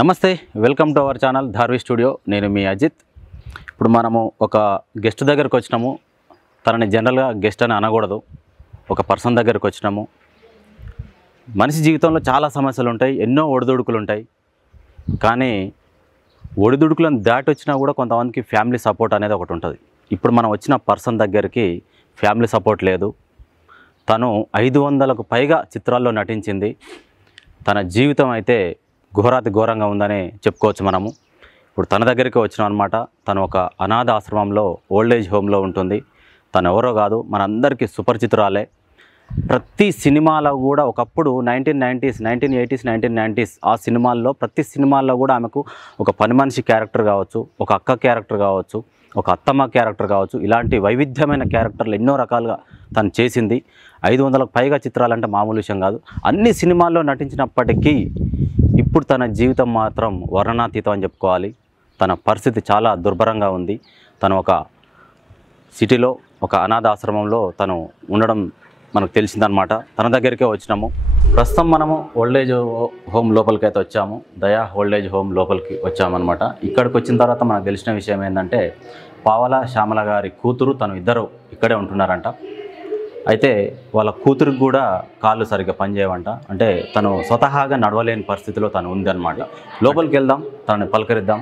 నమస్తే, welcome to our channel Dharvi studio. నేను మీ అజిత్. ఇప్పుడు మనము ఒక గెస్ట్ దగ్గరకు వచ్చినాము. తనని జనరల్గా గెస్ట్ అని అనకూడదు, ఒక పర్సన్ దగ్గరకు వచ్చినాము. మనిషి జీవితంలో చాలా సమస్యలు ఉంటాయి, ఎన్నో ఒడిదుడుకులు ఉంటాయి. కానీ ఒడిదుడుకులను దాటి వచ్చినా కూడా కొంతమందికి ఫ్యామిలీ సపోర్ట్ అనేది ఒకటి ఉంటుంది. ఇప్పుడు మనం వచ్చిన పర్సన్ దగ్గరికి ఫ్యామిలీ సపోర్ట్ లేదు. తను 500కు పైగా చిత్రాల్లో నటించింది. తన జీవితం అయితే ఘోరాతి ఘోరంగా ఉందని చెప్పుకోవచ్చు మనము. ఇప్పుడు తన దగ్గరికి వచ్చినాం అనమాట. తను ఒక అనాథ ఆశ్రమంలో, ఓల్డేజ్ హోమ్లో ఉంటుంది. తను ఎవరో కాదు, మనందరికీ సుపరిచితురాలే. ప్రతి సినిమాలో కూడా ఒకప్పుడు 1990s, 1980s, 1990s ఆ సినిమాల్లో ప్రతి సినిమాల్లో కూడా ఆమెకు ఒక పని మనిషి క్యారెక్టర్ కావచ్చు, ఒక అక్క క్యారెక్టర్ కావచ్చు, ఒక అత్తమ్మ క్యారెక్టర్ కావచ్చు, ఇలాంటి వైవిధ్యమైన క్యారెక్టర్లు ఎన్నో రకాలుగా తను చేసింది. 500కు పైగా చిత్రాలంటే మామూలు విషయం కాదు. అన్ని సినిమాల్లో నటించినప్పటికీ ఇప్పుడు తన జీవితం మాత్రం వర్ణనాతీతం అని చెప్పుకోవాలి. తన పరిస్థితి చాలా దుర్భరంగా ఉంది. తను ఒక సిటీలో ఒక అనాథ ఆశ్రమంలో తను ఉండడం మనకు తెలిసిందనమాట. తన దగ్గరికే వచ్చినాము. ప్రస్తుతం మనము ఓల్డేజ్ హోమ్ లోపలికైతే వచ్చాము. దయా ఓల్డేజ్ హోమ్ లోపలికి వచ్చామన్నమాట. ఇక్కడికి వచ్చిన తర్వాత మనకు తెలిసిన విషయం ఏంటంటే, పావల శ్యామల గారి కూతురు తను ఇద్దరు ఇక్కడే ఉంటున్నారంట. అయితే వాళ్ళ కూతురికి కూడా కాళ్ళు సరిగ్గా పనిచేయవంట. అంటే తను స్వతహాగా నడవలేని పరిస్థితిలో తను ఉంది అనమాట. లోపలికి వెళ్దాం, తనని పలకరిద్దాం,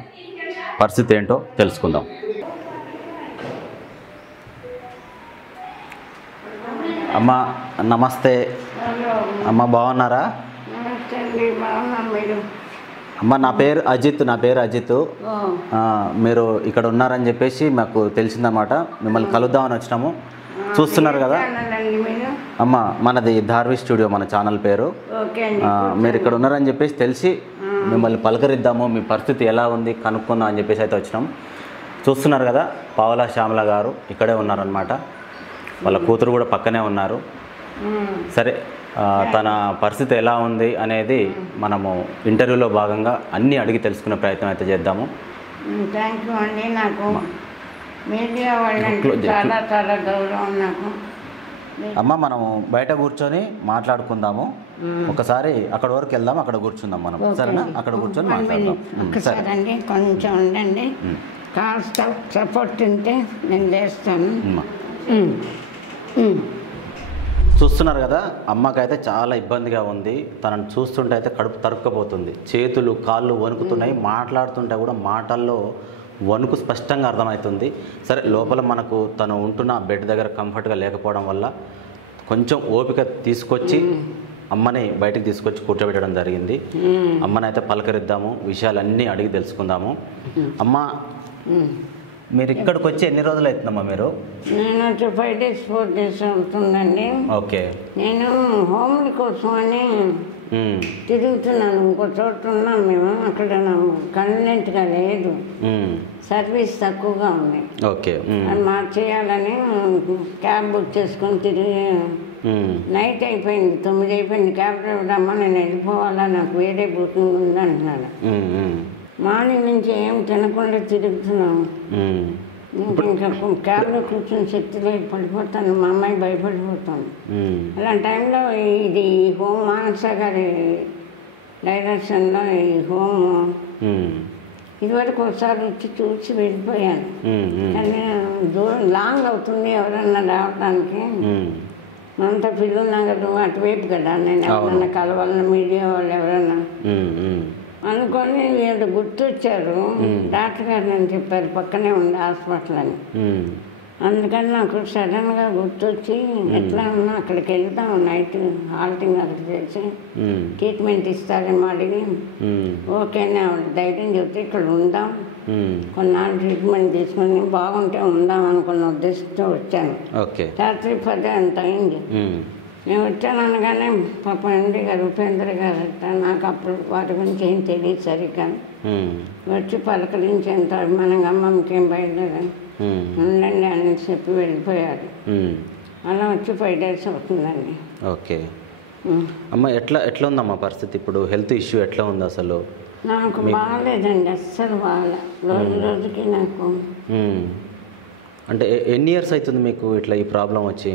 పరిస్థితి ఏంటో తెలుసుకుందాం. అమ్మ నమస్తే. అమ్మ బాగున్నారా? అమ్మ నా పేరు అజిత్. మీరు ఇక్కడ ఉన్నారని చెప్పేసి మాకు తెలిసిందన్నమాట. మిమ్మల్ని కలుద్దామని వచ్చినాము. చూస్తున్నారు కదా అమ్మ, మనది ధార్వి స్టూడియో మన ఛానల్ పేరు. మీరు ఇక్కడ ఉన్నారని చెప్పేసి తెలిసి మిమ్మల్ని పలకరిద్దాము, మీ పరిస్థితి ఎలా ఉంది కనుక్కుందాం అని చెప్పేసి అయితే వచ్చినాం. చూస్తున్నారు కదా, పావల శ్యామల గారు ఇక్కడే ఉన్నారనమాట. వాళ్ళ కూతురు కూడా పక్కనే ఉన్నారు. సరే, తన పరిస్థితి ఎలా ఉంది అనేది మనము ఇంటర్వ్యూలో భాగంగా అన్నీ అడిగి తెలుసుకునే ప్రయత్నం అయితే చేద్దాము. థ్యాంక్ యూ అండి. నాకు మీడియా వాళ్ళంటే చాలా చాలా గౌరవం నాకు. అమ్మ, మనము బయట కూర్చొని మాట్లాడుకుందాము. ఒకసారి అక్కడ వరకు వెళ్దాం, అక్కడ కూర్చుందాం మనం. సరేనా? అక్కడ కూర్చొని మాట్లాడదాం. ఒకసారి అండి, కొంచెం ఉండండి. కాస్త సపోర్ట్ ఉంటే నేను లేస్తాను. చూస్తున్నారు కదా, అమ్మకైతే చాలా ఇబ్బందిగా ఉంది. తనను చూస్తుంటే అయితే కడుపు తరుక్కపోతుంది. చేతులు కాళ్ళు వణుకుతున్నాయి. మాట్లాడుతుంటే కూడా మాటల్లో వణుకు స్పష్టంగా అర్థమవుతుంది. సరే, లోపల మనకు తను ఉంటున్న బెడ్ దగ్గర కంఫర్ట్గా లేకపోవడం వల్ల కొంచెం ఓపిక తీసుకొచ్చి అమ్మని బయటికి తీసుకొచ్చి కూర్చోబెట్టడం జరిగింది. అమ్మని అయితే పలకరిద్దాము, విషయాలన్నీ అడిగి తెలుసుకుందాము. అమ్మ, మీరు ఇక్కడికి వచ్చి ఎన్ని రోజులు అవుతుందమ్మా? మీరు నేను వచ్చి 5 days 4 days అవుతుందండి. ఓకే. నేను హోమ్ల కోసం అని తిరుగుతున్నాను. ఇంకో చోట ఉన్నాం మేము. అక్కడ కన్వీనెంట్గా లేదు, సర్వీస్ తక్కువగా ఉంది. ఓకే. అది మార్చేయాలని క్యాబ్ బుక్ చేసుకొని తిరిగి నైట్ అయిపోయింది, 9 అయిపోయింది. క్యాబ్ డ్రైవర్ అమ్మ నేను వెళ్ళిపోవాలా, నాకు వేరే బుకింగ్ ఉంది అంటున్నాడు. మార్నింగ్ నుంచి ఏం తినకుండా తిరుగుతున్నాము. ఇంకా క్యాబ్లో కూర్చొని శక్తిలో పడిపోతాను, మా అమ్మాయి భయపడిపోతాను. అలాంటి టైంలో ఇది హోమ్ మానస గారి డైరెక్షన్లో ఈ హోమ్ ఇదివరకు ఒకసారి వచ్చి చూసి వెళ్ళిపోయాను. కానీ దూరం లాంగ్ అవుతుంది ఎవరన్నా రావడానికి. మనంతా పిల్లలు నగరు అటువైపు కదా, నేను ఎవరన్నా కలవాలన్నా మీడియా వాళ్ళు ఎవరన్నా అనుకొని వీళ్ళు గుర్తొచ్చారు. డాక్టర్ గారు అని చెప్పారు, పక్కనే ఉంది హాస్పిటల్ అని. అందుకని నాకు సడన్గా గుర్తొచ్చి ఎట్లా ఉన్నా అక్కడికి వెళ్తాం, నైట్ హాల్టింగ్ అక్కడ చేసి ట్రీట్మెంట్ ఇస్తారేమో అడిగి ఓకేనే ఆవిడ ధైర్యం చెప్తే ఇక్కడ ఉందాం, కొన్నాళ్ళు ట్రీట్మెంట్ తీసుకొని బాగుంటే ఉందాం అనుకున్న ఉద్దేశంతో వచ్చాను. రాత్రి 10 అంత అయింది. నేను వచ్చాను అనగానే పాప ఎండి గారు, ఉపేంద్ర గారు, నాకు అప్పుడు వాటి గురించి ఏం తెలియదు సరిగ్గా. వచ్చి పలకరించేంత అభిమానంగా అమ్మమ్మకేం బయలుదేరాను, ఉండండి అని చెప్పి వెళ్ళిపోయారు. అలా వచ్చి 5 days అవుతుందండి. ఓకే. అమ్మ, ఎట్లా ఉందమ్మా పరిస్థితి ఇప్పుడు? హెల్త్ ఇష్యూ ఎట్లా ఉంది అసలు? నాకు బాగాలేదండి, అస్సలు బాగా. రోజుకి నాకు అంటే ఎన్ని ఇయర్స్ అవుతుంది మీకు ఇట్లా ఈ ప్రాబ్లం వచ్చి?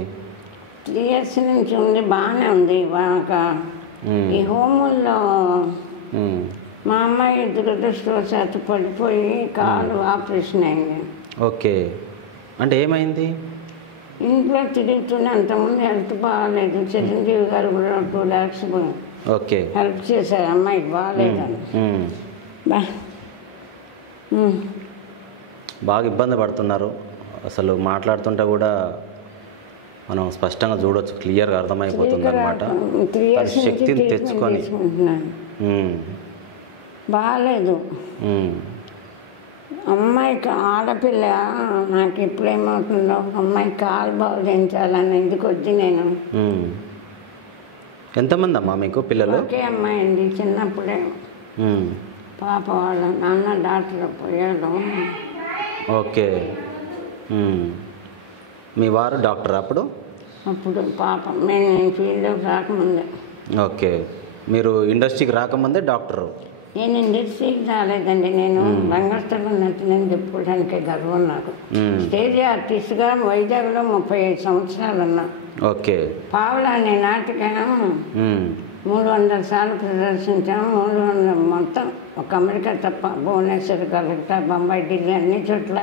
3 years నుంచి ఉంది, బాగానే ఉంది. ఈ హోముల్లో మా అమ్మాయి అమ్మాయి దురదృష్టవశాత్తు పడిపోయి కాలు ఆపరేషన్ అయింది. ఓకే, అంటే ఏమైంది? ఇంట్లో తిరుగుతూనే అంతకుముందు హెల్త్ బాగాలేదు. చిరంజీవి గారు కూడా 2 lakhs ఓకే హెల్ప్ చేశారు అమ్మాయికి బాగాలేదని. బాగా ఇబ్బంది పడుతున్నారు. అసలు మాట్లాడుతుంటే కూడా మనం స్పష్టంగా చూడవచ్చు, క్లియర్గా అర్థమైపోతుంది అనమాట. శక్తిని తెచ్చుకొని బాగాలేదు. అమ్మాయికి ఆడపిల్ల నాకు ఎప్పుడేమవుతుందో అమ్మాయి కాలు బాగు చేయించాలని ఎందుకు వచ్చి నేను. ఎంతమంది అమ్మా మీకు పిల్లలు? ఒకే అమ్మాయి అండి. చిన్నప్పుడే పాప వాళ్ళ నాన్న డాక్టర్ పోయాడు. ఓకే, మీ వారు డాక్టర్ అప్పుడు? అప్పుడు పాప నేను ఫీల్డ్లోకి రాకముందే. ఓకే, మీరు ఇండస్ట్రీకి రాకముందే డాక్టరు? నేను ఇండస్ట్రీకి రాలేదండి. నేను రంగస్థలం నటినని చెప్పుకోవడానికి గర్వం నాకు. స్టేజ్ ఆర్టిస్ట్గా వైజాగ్లో 35 సంవత్సరాలు ఉన్నా. ఓకే, పావులా అనే నాటకం 300 సార్లు ప్రదర్శించాము. 300 మొత్తం ఒక అమెరికా తప్ప భువనేశ్వర్, కలకత్తా, బొంబాయి, ఢిల్లీ అన్ని చోట్ల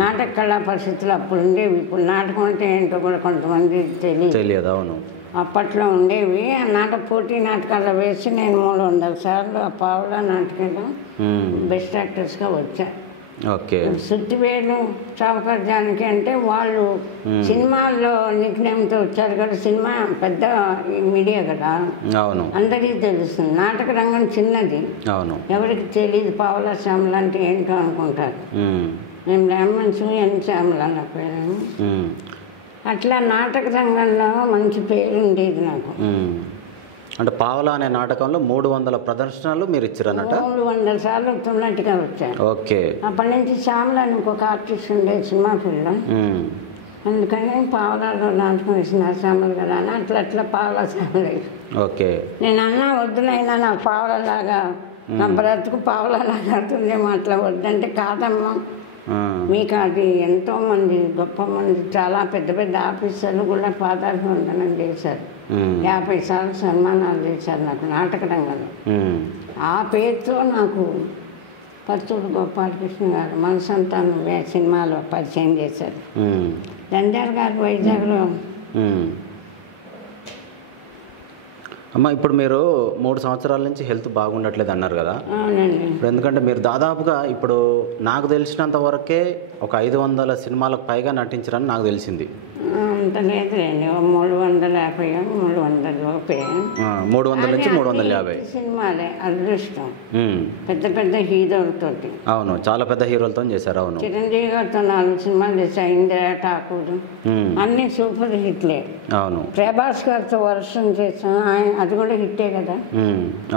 నాటక కళా పరిస్థితులు అప్పుడు ఉండేవి. ఇప్పుడు నాటకం అంటే ఏంటో కూడా కొంతమంది తెలియదు. అవును, అప్పట్లో ఉండేవి. ఆ పోటీ నాటకాల్లో వేసి నేను 300 సార్లు ఆ పావులా నాటకంలో బెస్ట్ యాక్టర్స్గా వచ్చా. ఓకే, సుత్తివేలు, చౌకర్ జానకి అంటే వాళ్ళు సినిమాల్లో నిక్నేమ్తో వచ్చారు కదా. సినిమా పెద్ద మీడియా కదా, అవును, అందరికీ తెలుస్తుంది. నాటక రంగం చిన్నది, అవును, ఎవరికి తెలియదు. పావులా శ్యామల అంటే ఏంటో అనుకుంటారు. మేము బ్రాహ్మణ్స్ ఎన్ శ్యామల నా పేరు. అట్లా నాటక రంగంలో మంచి పేరు ఉండేది నాకు. అంటే పావలా అనే నాటకంలో 300 ప్రదర్శనలు మీరు ఇచ్చారన్నట? 300 సార్లు తున్నట్టుగా వచ్చాను. ఓకే, అప్పటి నుంచి శ్యామల అని ఇంకొక ఆర్టిస్ట్ ఉండేది సినిమా ఫీల్డ్లో. అందుకని పావులాలో నాటకం వేసిన శ్యామల కదా అని అట్లా పావులా శ్యామల. ఓకే, నేను అన్నా వద్దునైనా నాకు పావులలాగా నా బ్రతుకు పావులలాగా అవుతుందేమో, అట్లా వద్దంటే కాదమ్మా మీకు అది ఎంతోమంది గొప్ప మంది చాలా పెద్ద పెద్ద ఆఫీసర్లు కూడా పాదాభివందనం చేశారు. 50 సార్లు సన్మానాలు చేశారు నాకు నాటక రంగంలో. ఆ పేరుతో నాకు పర్చూరు గోపాలకృష్ణ గారు మనసంతానం సినిమాలో పరిచయం చేశారు. దండాల్ గారు వైజాగ్లో. అమ్మ, ఇప్పుడు మీరు 3 సంవత్సరాల నుంచి హెల్త్ బాగుండట్లేదు అన్నారు కదా? అవునండి. ఇప్పుడు ఎందుకంటే మీరు దాదాపుగా ఇప్పుడు నాకు తెలిసినంత వరకే ఒక 500 సినిమాలకు పైగా నటించారని నాకు తెలిసింది. అంత లేదులేండి, 350 300 లోపే. 300 నుంచి 350 సినిమాలే. అదృష్టం పెద్ద పెద్ద హీరోలతో. అవును, చాలా పెద్ద హీరోలతో చేశారు. అవును, చిరంజీవి గారితో 4 సినిమాలు చేశారు. ఇందిరా ఠాకూర్ అన్ని సూపర్ హిట్లే. అవును, ప్రభాస్ గారితో వర్షం చేశాను, అది కూడా హిట్టే కదా.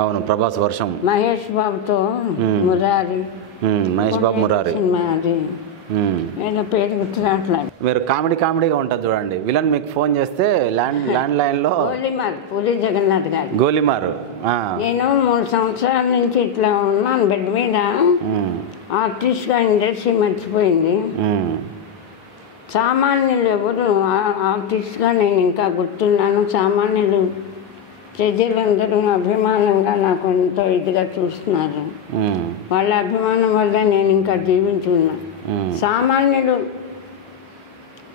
అవును, ప్రభాస్ వర్షం. మహేష్ బాబుతో మురారి. మహేష్ బాబు మురారి సినిమా అది ఏదో పేరు గుర్తురాట్లా. మీరు కామెడీగా ఉంటుంది చూడండి. విలన్ మీకు ఫోన్ చేస్తే ల్యాండ్ లైన్లో గోలిమార్, పూరి జగన్నాథ్ గారు. గోలిమారు. నేను 3 సంవత్సరాల నుంచి ఇట్లా ఉన్నాను బెడ్ మీద. ఆర్టిస్ట్గా ఇండస్ట్రీ మర్చిపోయింది. సామాన్యులు ఎవరు ఆర్టిస్ట్గా నేను ఇంకా గుర్తున్నాను. సామాన్యులు ప్రజలందరూ అభిమానంగా నాకు ఎంతో ఇదిగా చూస్తున్నారు. వాళ్ళ అభిమానం వల్ల నేను ఇంకా జీవించున్నా. సామాన్యులు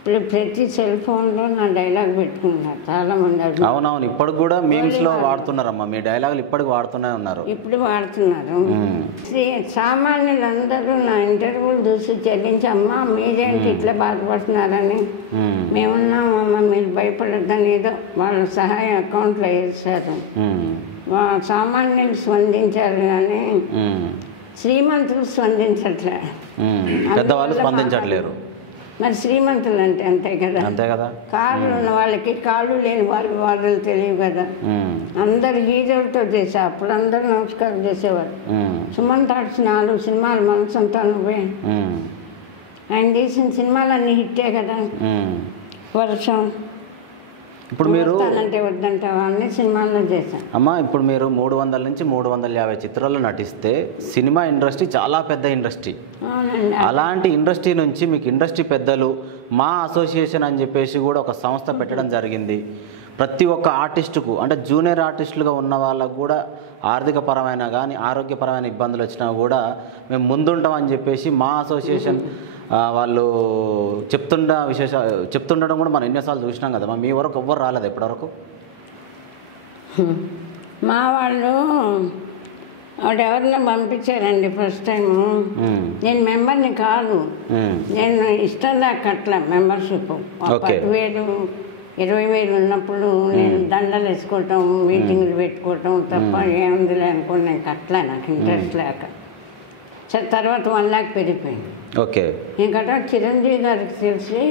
ప్రతి సెల్ ఫోన్లో నా డైలాగ్ పెట్టుకుంటారు చాలామంది. అవునవును, ఇప్పటికి కూడా మీమ్స్లో వాడుతున్నారమ్మా మీ డైలాగులు. ఇప్పటికి వాడుతూనే ఉన్నారు. ఇప్పుడు వాడుతున్నారు. సామాన్యులందరూ నా ఇంటర్వ్యూలు చూసి చెల్లించి, అమ్మ మీరేంటి ఇట్లా బాధపడుతున్నారని. మేమున్నామమ్మ, మీరు భయపడద్దని ఏదో వాళ్ళ సహాయ అకౌంట్లో వేశారు. సామాన్యులు స్పందించారు కానీ శ్రీమంతులు స్పందించట్లే. పెద్దవాళ్ళు స్పందించట్లేరు. మరి శ్రీమంతులు అంటే అంతే కదా. కాళ్ళు ఉన్న వాళ్ళకి కాళ్ళు లేని వాళ్ళు తెలియవు కదా. అందరు హీరోలతో చేసా. అప్పుడు అందరూ నమస్కారం చేసేవారు. సుమంత్ ఆర్ట్స్ 4 సినిమాలు మనసంతానం పోయి ఆయన తీసిన సినిమాలన్నీ హిట్టే కదా. వర్షం, ఇప్పుడు మీరు అంటే వద్దంటావా అన్ని సినిమాల్లో చేశాను. అమ్మ, ఇప్పుడు మీరు 300 నుంచి 350 చిత్రాల్లో నటిస్తే సినిమా ఇండస్ట్రీ చాలా పెద్ద ఇండస్ట్రీ. అలాంటి ఇండస్ట్రీ నుంచి మీకు ఇండస్ట్రీ పెద్దలు మా అసోసియేషన్ అని చెప్పేసి కూడా ఒక సంస్థ పెట్టడం జరిగింది. ప్రతి ఒక్క ఆర్టిస్టుకు అంటే జూనియర్ ఆర్టిస్టులుగా ఉన్న వాళ్ళకు కూడా ఆర్థికపరమైన కానీ ఆరోగ్యపరమైన ఇబ్బందులు వచ్చినా కూడా మేము ముందుంటామని చెప్పేసి మా అసోసియేషన్ వాళ్ళు చెప్తుండడం కూడా మనం ఎన్నోసార్లు చూసినాం కదా. మీ వరకు ఎవ్వరు రాలేదు ఇప్పటివరకు? మా వాళ్ళు ఎవరిని పంపించారండి ఫస్ట్ టైము. నేను మెంబర్ని కాదు, నేను ఇష్టం దాకా అట్లా మెంబర్షిప్ 10,000 20,000 ఉన్నప్పుడు నేను దండలు వేసుకోవటం, మీటింగ్లు పెట్టుకోవటం తప్ప ఏముందిలే అనుకోండి. నాకు అట్లా నాకు ఇంట్రెస్ట్ లేక సరే తర్వాత 1 lakh పెరిగిపోయింది. ఓకే, ఇంకట చిరంజీవి గారికి తెలిసి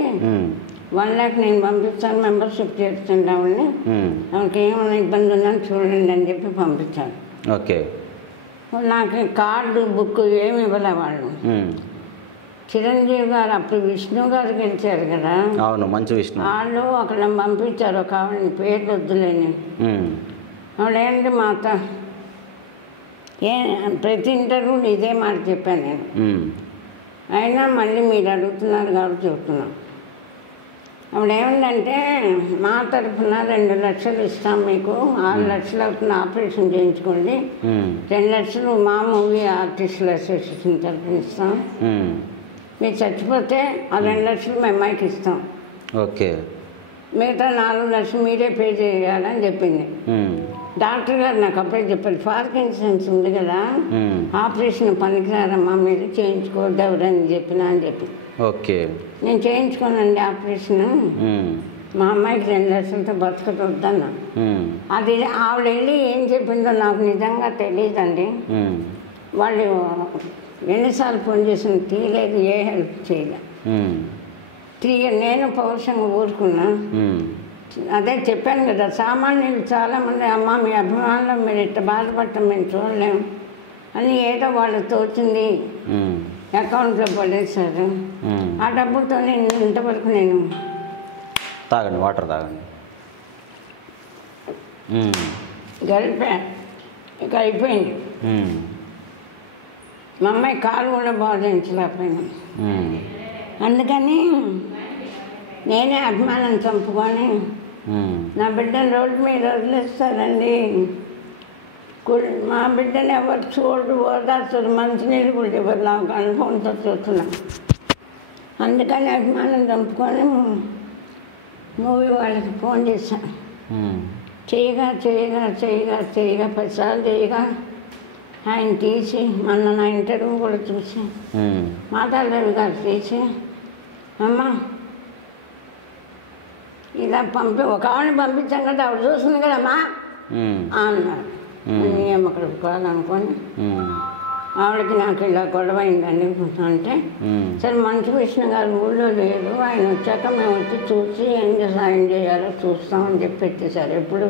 1 lakh నేను పంపిస్తాను, మెంబర్షిప్ చేస్తుంటామని, నాకు ఏమైనా ఇబ్బంది ఉందని చూడండి అని చెప్పి పంపించాను. ఓకే, నాకు కార్డు బుక్ ఏమి ఇవ్వలే వాళ్ళు. చిరంజీవి గారు అప్పుడు విష్ణు గారు గెలిచారు కదా. అవును, మంచి విష్ణు. వాళ్ళు అక్కడ పంపించారు ఒక ఆవిడని, పేర్లు వద్దులేని. ఆవిడేంటి మాత ప్రతి ఇంటర్వ్యూ ఇదే మాట చెప్పాను నేను. అయినా మళ్ళీ మీరు అడుగుతున్నారు కాబట్టి చెప్తున్నాం. ఆవిడేమిందంటే మా తరఫున 2 లక్షలు ఇస్తాం మీకు, 6 లక్షలు అవుతున్న ఆపరేషన్ చేయించుకోండి, 2 లక్షలు మా మూవీ ఆర్టిస్టుల అసోసియేషన్ తరఫున ఇస్తాం, మీరు చచ్చిపోతే ఆ 2 లక్షలు మేము అమ్మాయికి ఇస్తాం, ఓకే, మిగతా 4 లక్షలు మీరే పే చేయాలని చెప్పింది. డాక్టర్ గారు నాకు అప్పుడే చెప్పారు, పార్కిన్సన్స్ ఉంది కదా, ఆపరేషన్ పనికిరారమ్మా, మీరు చేయించుకోవద్దు ఎవరని చెప్పినా అని చెప్పి. ఓకే, నేను చేయించుకోనండి ఆపరేషన్, మా అమ్మాయికి 2 లక్షలతో బతకవద్దన్నా. అది ఆవిడ వెళ్ళి ఏం చెప్పిందో నాకు నిజంగా తెలియదండి. వాళ్ళు ఎన్నిసార్లు ఫోన్ చేసిన తీయలేదు, ఏ హెల్ప్ చేయలేదు. నేను పౌరుషంగా ఊరుకున్నా. అదే చెప్పాను కదా, సామాన్యులు చాలామంది అమ్మ మీ అభిమానులు మీరు ఇట్లా బాధపడటం మేము చూడలేము అని ఏదో వాళ్ళు తోచింది అకౌంట్లో పడేశారు. ఆ డబ్బులతో నేను ఇంతవరకు నేను తాగండి, వాటర్ తాగండి, గడిపా. ఇక అయిపోయింది. మా అమ్మాయి కాలు కూడా బాధించలేకపోయినా. అందుకని నేనే అభిమానం చంపుకొని నా బిడ్డను రోడ్డు మీద వదిలేస్తారండి. మా బిడ్డను ఎవరు చూడు ఓదార్చరు, మంచినీళ్ళు కూడా ఎవరు నాకు అనుభవంతో చూస్తున్నాం. అందుకని అభిమానం చంపుకొని మూవీ వాళ్ళకి ఫోన్ చేశాను. చేయగా 10 సార్లు చేయగా ఆయన తీసి మొన్న నా ఇంటర్వ్యూ కూడా చూసి మాట్లాడలేదు గారు తీసి, అమ్మ ఇలా ఒక ఆవిడని పంపించాం కదా, ఆవిడ చూస్తుంది కదమ్మా అన్నాడు. నేను అక్కడికి పోవాలనుకోని ఆవిడకి నాకు ఇలా గొడవ అయిందండి అంటే, సరే మంచి విష్ణు గారు ఊళ్ళో లేదు, ఆయన వచ్చాక మేము వచ్చి చూసి ఏం సాయం చేయాలో చూస్తామని చెప్పి పెట్టేశారు. ఎప్పుడు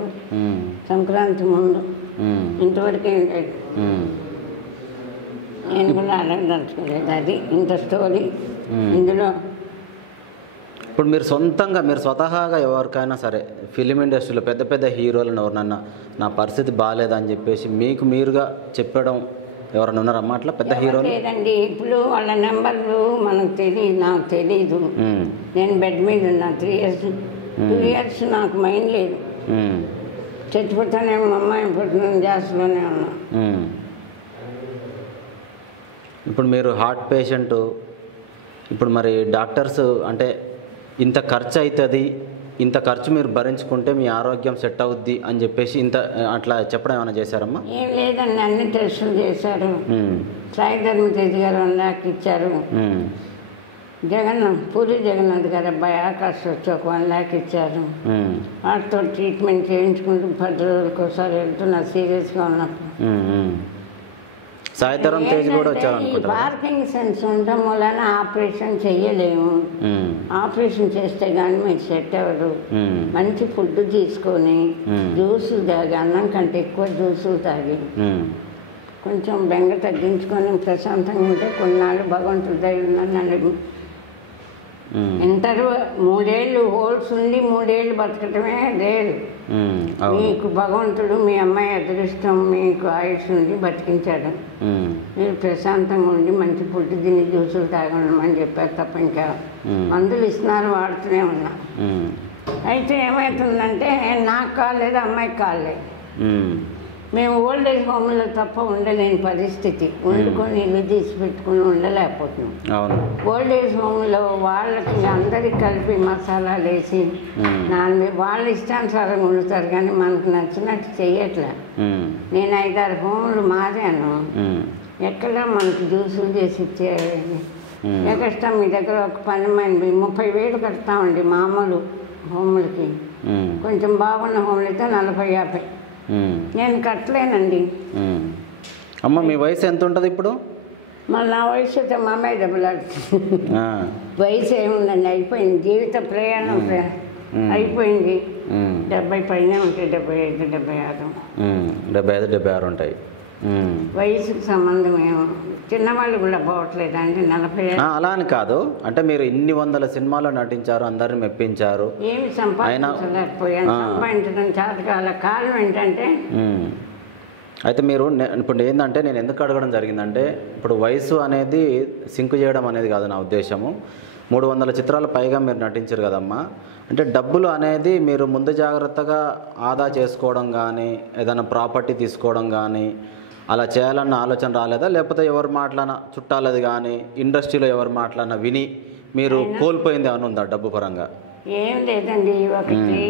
సంక్రాంతి ముందు, ఇంతవరకు ఏం లేదు. నేను కూడా అడగదలుచుకోలేదు. అది ఇంత స్టోరీ ఇందులో. ఇప్పుడు మీరు స్వతహాగా ఎవరికైనా సరే ఫిలిం ఇండస్ట్రీలో పెద్ద హీరోలను ఎవరినన్నా నా పరిస్థితి బాగాలేదని చెప్పేసి మీకు మీరుగా చెప్పడం ఎవరైనా ఉన్నారమ్మా అట్లా పెద్ద హీరోలు? లేదండి, ఇప్పుడు వాళ్ళ నెంబర్లు మనకు తెలియదు, నాకు తెలీదు. నేను బెడ్ మీద ఉన్నా 3 years 2 years నాకు మైండ్ లేదు. చచ్చిపోతానేమో అమ్మాయి పుట్టిన జాస్లోనే ఉన్నా. ఇప్పుడు మీరు హార్ట్ పేషెంటు, ఇప్పుడు మరి డాక్టర్స్ అంటే ఇంత ఖర్చు అవుతుంది, ఇంత ఖర్చు మీరు భరించుకుంటే మీ ఆరోగ్యం సెట్ అవుద్ది అని చెప్పేసి అట్లా చెప్పడం ఏమైనా చేశారమ్మా? ఏం లేదండి, అన్ని టెస్టులు చేశారు. సాయి ధర్మతేజ్ గారు 1 lakh ఇచ్చారు. పూరి జగన్నాథ్ గారు అబ్బాయి ఆకాశ్ వచ్చి ఒక 1 lakh ఇచ్చారు. వాటితో ట్రీట్మెంట్ చేయించుకుంటూ 10 రోజులకు ఒకసారి వెళ్తున్నా సీరియస్గా ఉన్నప్పుడు. సాయి ధరమ్ తేజ్ కూడా వచ్చారు. పార్కిన్సన్స్ ఉండడం వలన ఆపరేషన్ చెయ్యలేము. ఆపరేషన్ చేస్తే కానీ మీకు సెట్ అవ్వదు. మంచి ఫుడ్ తీసుకొని జ్యూసులు తాగి, అన్నం కంటే ఎక్కువ జ్యూసులు తాగి కొంచెం బెంగ తగ్గించుకొని ప్రశాంతంగా ఉంటే కొన్నాళ్ళు భగవంతుడి దగ్గర నన్ను ఇంటర్వ్యూ 3 ఏళ్ళు హోల్స్ ఉండి 3 ఏళ్ళు బతకటమే లేదు. మీకు భగవంతుడు మీ అమ్మాయి అదృష్టం, మీకు ఆయుష్ ఉండి బతికించాడు. మీరు ప్రశాంతంగా ఉండి మంచి ఫుడ్ తిని జ్యూసులు తాగమని చెప్పారు తప్ప ఇంకా మందులు ఇస్తున్నారు, వాడుతూనే ఉన్నా. అయితే ఏమవుతుందంటే నాకు కాలేదు, అమ్మాయికి కాలేదు. మేము ఓల్డ్ ఏజ్ హోమ్లో తప్ప ఉండలేని పరిస్థితి, వండుకొని ఇల్లు తీసి పెట్టుకుని ఉండలేకపోతున్నాం. ఓల్డ్ ఏజ్ హోమ్లో వాళ్ళకి అందరికి కలిపి మసాలాలు వేసి వాళ్ళ ఇష్టానుసారంగా వండుతారు, కానీ మనకు నచ్చినట్టు చెయ్యట్లే. నేను 5-6 హోమ్లు మారాను, ఎక్కడ మనకు జ్యూసులు చేసి ఇచ్చేది. ఎక్కడ మీ దగ్గర ఒక 30,000 కడతామండి మామూలు హోములకి, కొంచెం బాగున్న హోములు అయితే 40-50. నేను కట్టలేనండి. అమ్మ మీ వయసు ఎంత ఉంటుంది ఇప్పుడు? మళ్ళీ నా వయసు అయితే మా అమ్మాయి దెబ్బలాడుతుంది. వయసు ఏముందండి, అయిపోయింది. జీవిత ప్రయాణం అయిపోయింది. 70 పైన ఉంటాయి, 75, 76. 75, 76 ఉంటాయి. వయసుకు సంబంధం ఏమో. చిన్నవాళ్ళు కూడా పోవట్లేదు అంటే 40. అలా అని కాదు, అంటే మీరు ఇన్ని 100 సినిమాల్లో నటించారు, అందరిని మెప్పించారు, ఏమి సంపాదించలేకపోయాను. సంపాదించడం చేతకాల కారణం ఏంటంటే, అయితే మీరు ఇప్పుడు ఏంటంటే నేను ఎందుకు అడగడం జరిగిందంటే, ఇప్పుడు వయసు అనేది సింకు చేయడం అనేది కాదు నా ఉద్దేశము. 300 చిత్రాలు పైగా మీరు నటించారు కదమ్మా, అంటే డబ్బులు అనేది మీరు ముందు జాగ్రత్తగా ఆదా చేసుకోవడం కానీ, ఏదైనా ప్రాపర్టీ తీసుకోవడం కానీ అలా చేయాలన్న ఆలోచన రాలేదా? లేకపోతే ఎవరు మాట్లాడినా చుట్టాలది కానీ ఇండస్ట్రీలో ఎవరు మాట్లాడినా విని మీరు కోల్పోయింది ఏమైనా ఉందా డబ్బు పరంగా? ఏం లేదండి. ఒకటి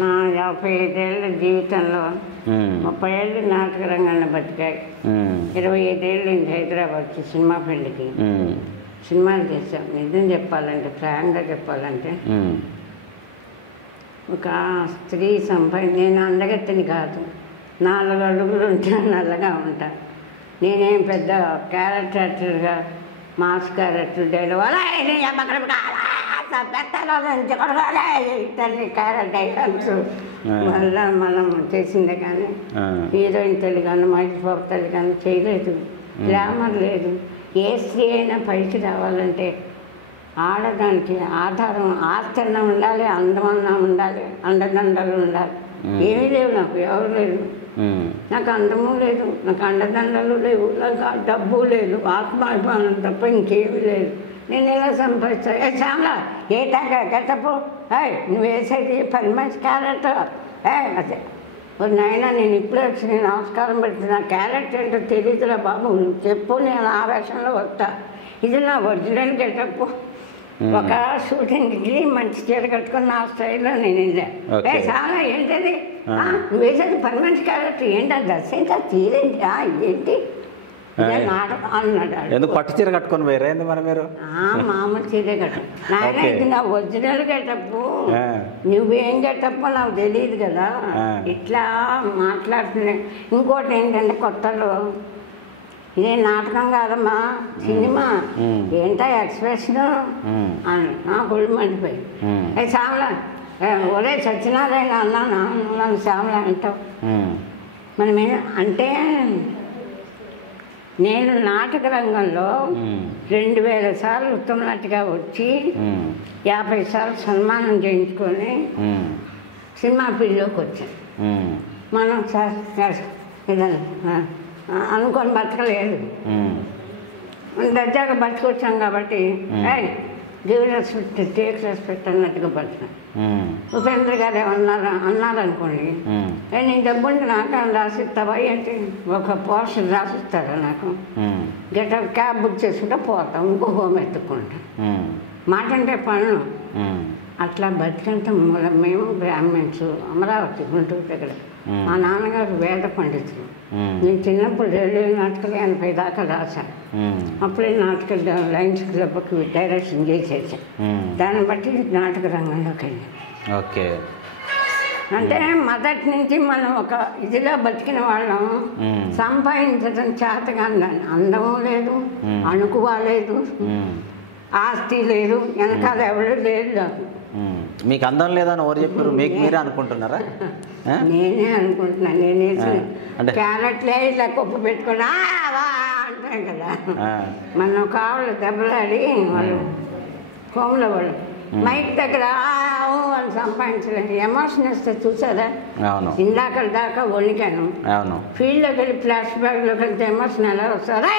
నా 55 ఏళ్ళ జీవితంలో 30 ఏళ్ళు నాటక రంగంలో బతికాయి. 25 ఏళ్ళు హైదరాబాద్కి సినిమా ఫీల్డ్కి సినిమాలు చేశాం. నిజం చెప్పాలంటే, ఫ్రాంక్గా చెప్పాలంటే, ఒక స్త్రీ నేను అందగత్తెని కాదు, 4 అడుగులు ఉంటా, నల్లగా ఉంటా. నేనేం పెద్ద క్యారెక్టర్గా మాస్ క్యారెక్టర్ డైలాగ్ డైలాగ్స్ వల్ల మనం చేసిందే, కానీ హీరోయిన్ తల్లి కానీ మహేష్ బాబు తల్లి కానీ చేయలేదు. గ్లామర్ లేదు. ఏ స్త్రీ అయినా పైకి రావాలంటే ఆడదానికి ఆధారం ఆస్తరణ ఉండాలి, అందమన్నా ఉండాలి, అండదండలు ఉండాలి. ఏమీ లేవు నాకు, ఎవరు లేరు. నాకు అందము లేదు, నాకు అండదండలు లేవు, నాకు డబ్బు లేదు, ఆత్మాభిమానం తప్ప ఇంకేమీ లేదు. నేను ఎలా సంపాదిస్తా? శ్యామలా ఏ టైంగా గెటప్పు నువ్వు వేసేది 10 మంచి క్యారెక్టర్ అదే నాయన. నేను ఇప్పుడే వచ్చి నేను నమస్కారం పెడుతున్నా. క్యారెక్టర్ ఏంటో తెలియదురా బాబు, నువ్వు చెప్పు, నేను ఆ వేషంలో వస్తా. ఇది నా ఒరిజినల్ గెటప్పు. ఒక షూటింగ్కి మంచి చీర కట్టుకుని నా స్టైల్లో నేను వెళ్ళా. చాలా ఏంటది నువ్వు వేసేది 10 మంచి క్యారెక్టర్ ఏంటి, ఆ డ్రెస్ ఏంటి, ఆ చీరేంటి, ఏంటి నాటకం అన్నాడు. ఎందుకు పట్టు చీర కట్టుకొని వేరేంది మరి మీరు? మామూలు చీరే కట్టు నాయన, ఇది నా ఒరిజినల్ గెటప్పు. నువ్వేం గెటప్పు నాకు తెలియదు కదా, ఇట్లా మాట్లాడుతున్నా. ఇంకోటి ఏంటంటే కొత్తలో, ఇదే నాటకం కాదమ్మా, సినిమా ఏంటా ఎక్స్ప్రెషన్ అని నా కొళ్ళు మండిపోయి. శ్యామల ఒరే సత్యనారాయణ అన్నాను, నన్ను శ్యామల అంటావు. మనం అంటే నేను నాటక రంగంలో 2000 సార్లు ఉత్తమ నటిగా వచ్చి 50 సార్లు సన్మానం చేయించుకొని సినిమా ఫీల్డ్లోకి వచ్చాను. మనం అనుకొని బతకలేదు, దర్జాగా బతికొచ్చాం కాబట్టి గివ్ రెస్పెక్ట్ టేక్ రెస్పెక్ట్ అన్నట్టుగా బతికాం. ఉపేంద్ర గారు అన్నారనుకోండి, నేను డబ్బుంటే నాటకం రాసిస్తావా ఏంటి, ఒక పోర్షన్ రాసిస్తారా నాకు, గెటప్ క్యాబ్ బుక్ చేసుకుంటే పోతాం, ఇంకో హోమ్ ఎత్తుకుంటా. మాట అంటే పనులు అట్లా బతికంత మూలం. మేము బ్రాహ్మణ్స్, అమరావతి గుంటూరు దగ్గర. మా నాన్నగారు వేద పండితులు. నేను చిన్నప్పుడు రేడియో నాటకాలు 80 దాకా రాశాను. అప్పుడే నాటక లైన్స్ క్లబ్కి డైరెక్షన్ చేసేసాను. దాన్ని బట్టి నాటక రంగంలోకి వెళ్ళాను. ఓకే. అంటే మొదటి నుంచి మనం ఒక ఇదిలో బతికిన వాళ్ళం. సంపాదించడం చేతగా అందము లేదు, అణుకువ లేదు, ఆస్తి లేదు, వెనకాల ఎవరు లేదు నాకు. మీకు అందం లేదని ఎవరు చెప్పారు? మీకు మీరే అనుకుంటున్నారా? నేనే అనుకుంటున్నాను. నేనే క్యారెట్లే ఇట్లా కొప్పు పెట్టుకుని అంటాం కదా. మనం కావాలి దెబ్బలాడి వాళ్ళు కోముల వాళ్ళు మైక్ దగ్గర వాళ్ళు సంపాదించలేదు. ఎమోషన్ వస్తే చూసారా, ఇందాక దాకా వణికాను. ఫీల్డ్లోకి వెళ్ళి ఫ్లాష్ బ్యాక్లోకి వెళ్తే ఎమోషన్ ఎలా వస్తారా?